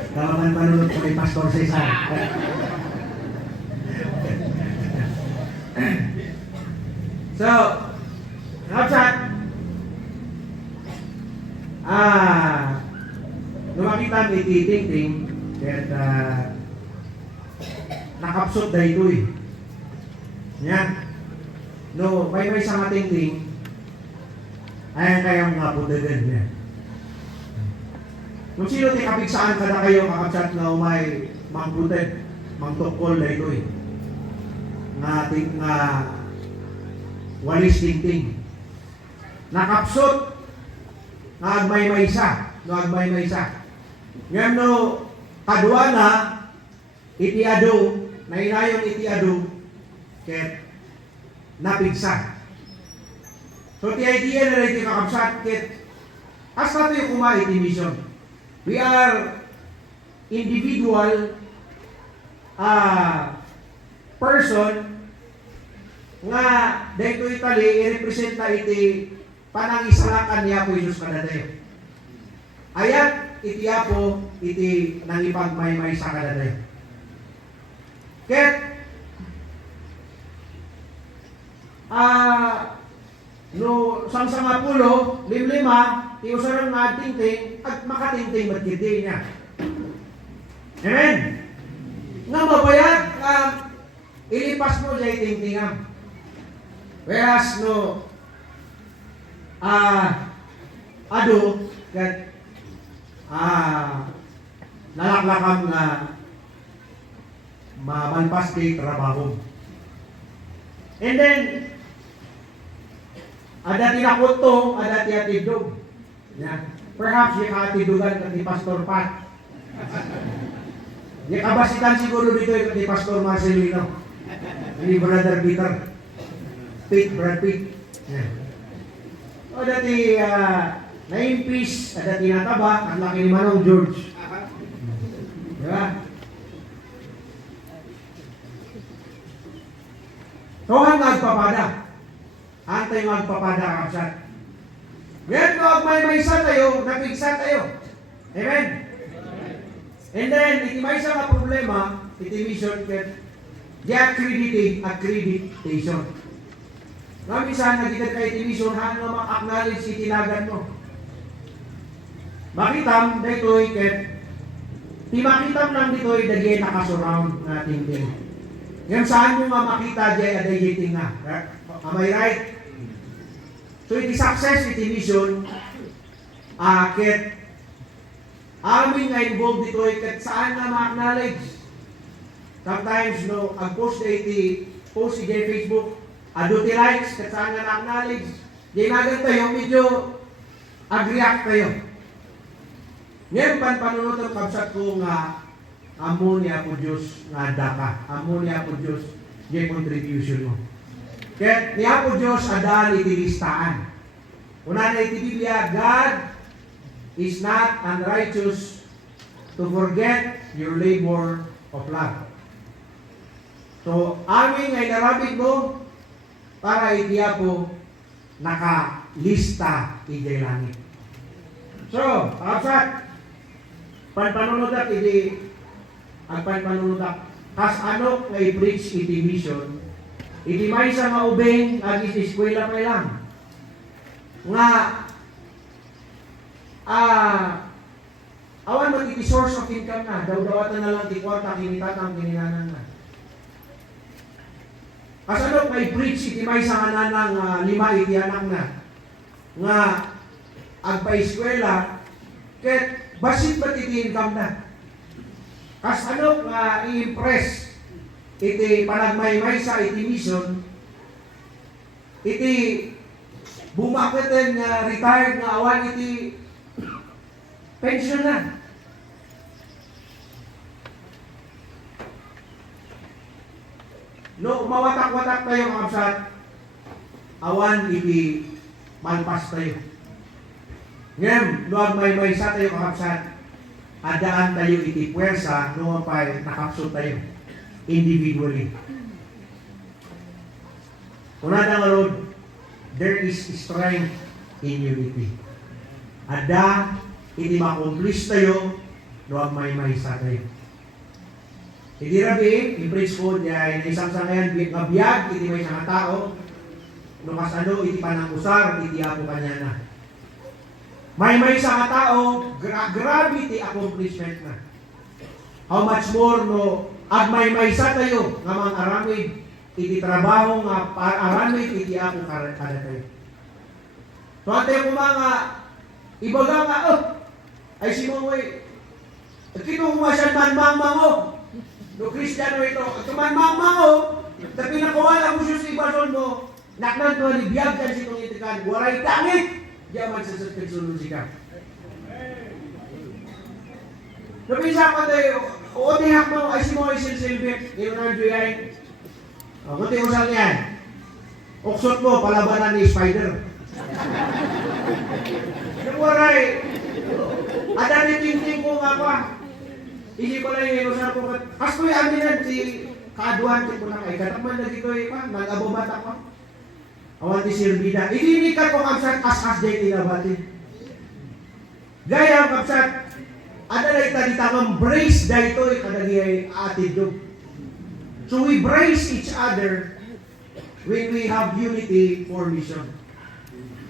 Kawaman panunod ko kay Pastor Cesar. So, Kapsat, lumakita iti ting-ting, at nakapsot da ito eh. Yan. No, may sa ating ting, ayan kayang nga pudagan niya. Kung sino ti kapigsaan ka na kayo, kakapsat na umay mangputad, mangtukol da ito eh. Nga walis ting-ting. Nakapsot, nagmay-maysa. Ngayon no, kadwa na, iti ado, nainayon iti ado, ket napigsa. So ti idea na iti kakapsat, ket as nato yung kuma iti mission. We are individual person nga dahito itali i-representa iti panangisalakan niya po Jesus kadadayo. Ayat iti apo iti nangipagmaymay sa kadadayo. Ket no sang-sangapulo, limlima, ti usarang nga tingting at makatingting matkiti niya. Amen? Nga mabayag, ilipas mo dyan tingtingam. Whereas no, ado, kat, nalaklakam nga mamalpas kay trabaho. And then, ada tinakuto, ada tiatidog. Yeah. Perhaps yung katidugan kati Pastor Pat. Yung kabasitan siguro dito yung kati Pastor Marcelino. Ni Brother Peter. Brad Pitt. Yeah. O dati, naimpis, ada tinataba, ang laki ni Manong George. Diba? So, ang nagpapada. Antay magpapada kapsat. Ngayon ko, may-maysa tayo, napigsa tayo. Amen? And then, iti may isa ka problema, iti mission ket di accreditation. Ngayon isa, nagigit ka iti mission, ano mak-acknowledge itinagan mo. Makitam, dito'y ket, di makitam lang dito'y dagay nakasurround natin din. Ngayon saan mo nga makita diya adayiting nga? Am I right? So, iti success, iti mission, ket amin nga involved dito, ket saan nga ma-acknowledge. Sometimes, no, ang post na iti, post iti Facebook, ado ti likes, ket saan nga na-acknowledge. Di nagan tayo, medyo ag-react tayo. Ngayon, panunod ang kabsat ko nga, amo niya po Diyos nga daka. Amo niya po Diyos, di contribution mo. Kaya niya po Diyos adaan iti listaan. Una na iti Biblia, God is not unrighteous to forget your labor of love. So, amin ngay narabig mo para itiya po nakalista iti langit. So, kapsat, panpanunudak iti ang panpanunudak kas ano ngay preach iti mission. Iti may sa maubeng agis eskwela pa lang. Nga awan mo iti source of income na. Daw-dawatan na lang ti kwarta kinitatang kininanan na. Kasano kay preach iti may sa kananang lima iti anak na. Nga agpa-eskwela ket basit ba iti income na. Kas ano nga i-impress iti panagmaymay sa iti mission, iti bumaketen nga retired nga awan iti pension na. No, mawatak-watak tayo kapsat, awan iti malpas tayo. Ngayon, luag may sa tayo kapsat, adaan tayo iti puwersa, no pa'y nakapsot tayo individually. Una nga Lord, there is strength in unity. Ada, hindi makumplis tayo, luwag may sa tayo. Hindi rabi, i-preach ko, isang sangayan, mabiyag, hindi may isang tao, nukas ano, iti panangusar, iti ako kanya na. May sa tao, grabe iti accomplishment na. How much more, no, agmay sa tayo, nga mga aramid, iti trabaho nga aramid, iti ako kada tayo. So, ate ko mga, ibaga nga, ay si Mongoy, kinukuha siya manmang-mango. No, Kristiyano ito, manmang-mango, na pinakawala mo siya sa ibason mo, naknan ko ni biyag kan si itong itikan, waray tangit, diyaman sa sunod siya. Napisa pa tayo, tihak mo, ay si mo ay silsilbit, yung nandiyo yan. Kunti usal yan. Uksot mo, palabanan ni Spider. Nagwaray, ada ni ting-ting ko nga pa. Hindi ko lang yung usal ko, as ko'y aminan si kaaduhan ko na kay, kataman na dito pa, nag-abubat ako. Awan ti sirbida. Idinikat ko kapsat, as-as day tinabati. Gaya kapsat, ada na italitang brace dahito kadagay attitude. So we brace each other when we have unity for mission.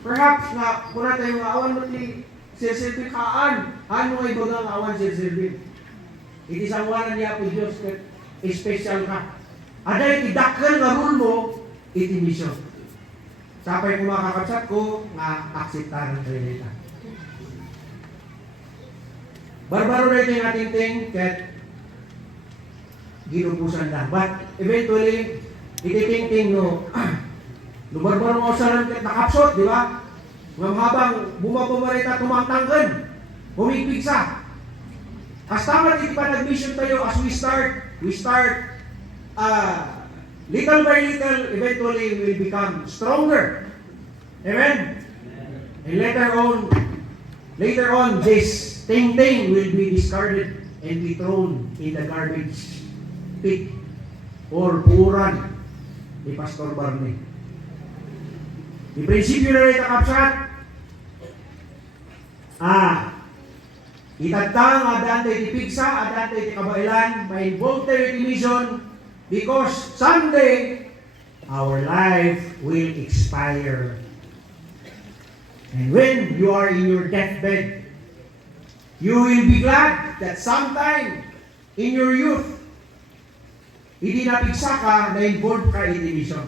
Perhaps na kuna tayo nga awan mo ti sirsilbi kaan, ano ay bagang awan sirsilbi. Iti sangwanan niya po Diyos ket special ka. Aday tidakkel nga rule mo iti mission. Sapay ko makakapsat ko nga akseptaran kayo nila. Barbaro na ito yung ating ting ket ginupusan lang. But eventually, ititing-ting no, barbaro mo sa lang ket nakapsot, di ba? Ngam habang bumabumarita tumangtanggan, humigpigsa. As tama iti pa nag-mission tayo as we start little by little, eventually we will become stronger. Amen? And later on, this thing will be discarded and be thrown in the garbage pit or puran ni Pastor Barney. Di prinsipyo na rin kakapsat, itatang adante iti pigsa, adante iti kabailan, ma-involve tayo iti mission, because someday, our life will expire. And when you are in your deathbed, you will be glad that sometime in your youth, hindi napigsa ka, na-involve ka in the mission.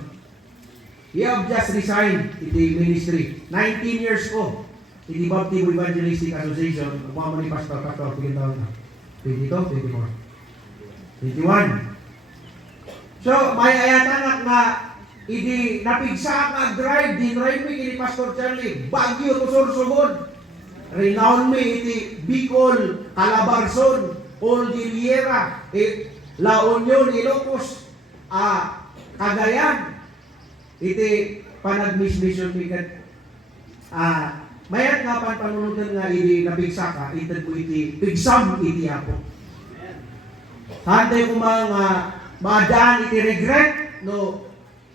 You have just resigned in the ministry. 19 years old. In the Baptist Evangelistic Association, umama ni Pastor, piling taon na. 22, 24, 21. So, may ayatanak na idi napigsa ka drive, din-drive mi kini Pastor Charlie, Baguio to Sorsogon. Renown mi iti Bicol, Calabarzon, Old Iliera, La Union, Ilocos, Cagayan. Iti panag-mission mi kat mayat nga panunutan nga idi napigsa ka, itad po iti pigsam iti apo. Hantay ko mga madaan iti regret, no,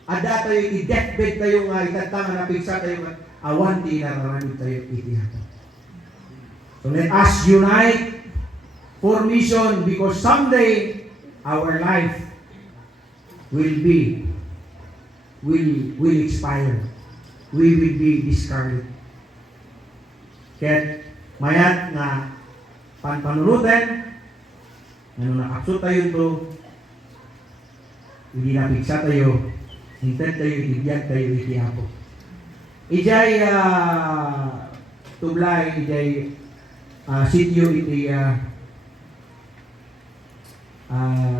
ada tayo iti deathbed tayo nga itatang nga napigsa tayo nga awan ti nararamid tayo iti apo. So let us unite for mission, because someday our life will expire. We will be discarded. Kaya mayat na panunutan, ano nakapsot tayo ito, hindi napigsa tayo, hinted tayo, ibigyan tayo, itihapo. Ijay tublay, ijay sityo iti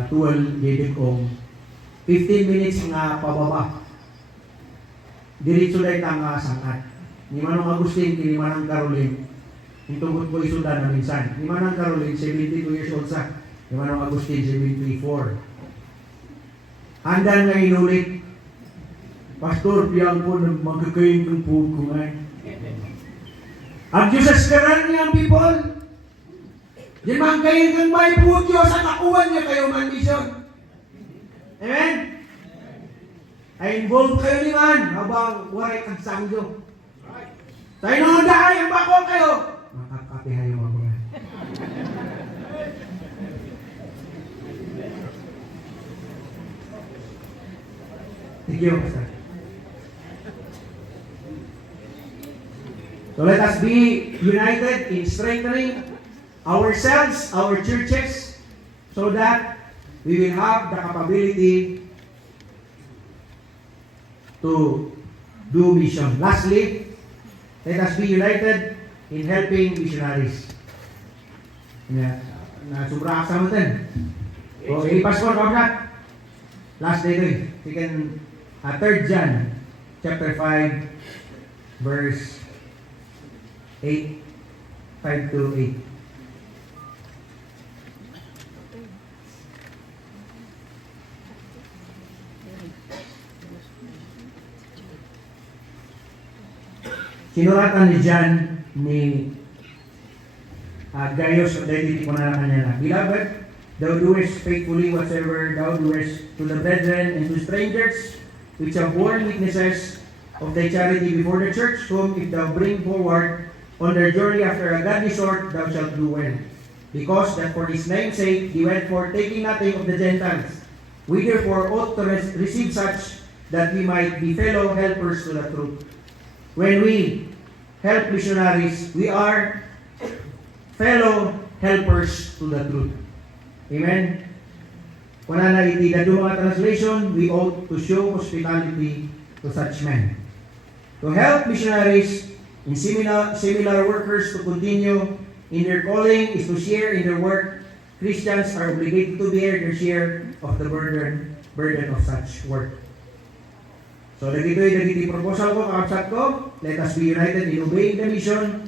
tuwal jedik kong 15 minutes nga pababa. Diretso dahil tanga sangat. Ni Manong Agustin, ni Manang Caroline, yung tungkot ko isudan na minsan. Ni Manang Caroline, 72 years old sa. Ni Manong Agustin, 74. Handa nga inulit, Pastor, piyang po magkakain ng food ko nga. Ang Diyos karan niya ang people. Di man kayo ng may food Diyos, ang nakuha niya kayo man mission. Amen? Ay involve kayo ni man, habang waray kang sangyo. Tayo nung dahay, ang bako kayo. Makakapihay mo ako nga. Thank you, Pastor. So let us be united in strengthening ourselves, our churches, so that we will have the capability to do mission. Lastly, let us be united in helping missionaries. Sobra ka sa mutin. So, ilipas ko, kapag last day ito, we can 3 John chapter 5 verse 8, 5 to 8. Sinuratan ni John ni Gaius, dahil ko na kanya na, Beloved, thou doest faithfully whatsoever thou doest to the brethren and to strangers, which have borne witnesses of thy charity before the church, whom if thou bring forward on their journey after a godly sort, thou shalt do well. Because that for his name's sake he went forth taking nothing of the Gentiles. We therefore ought to receive such, that we might be fellow helpers to the truth. When we help missionaries, we are fellow helpers to the truth. Amen? Wala na iti dadu mga translation, we ought to show hospitality to such men. To help missionaries and similar workers to continue in their calling is to share in their work. Christians are obligated to bear their share of the burden of such work. So, dagiti proposal ko, kakapsat ko, let us be united in obeying the mission.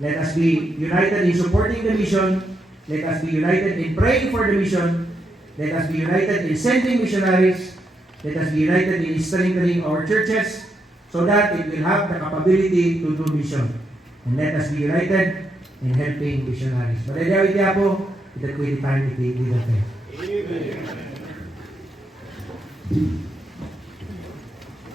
Let us be united in supporting the mission. Let us be united in praying for the mission. Let us be united in sending missionaries. Let us be united in strengthening our churches so that it will have the capability to do mission. And let us be united in helping missionaries. Malalaw iti po, ito ko iti time iti dito. Amen.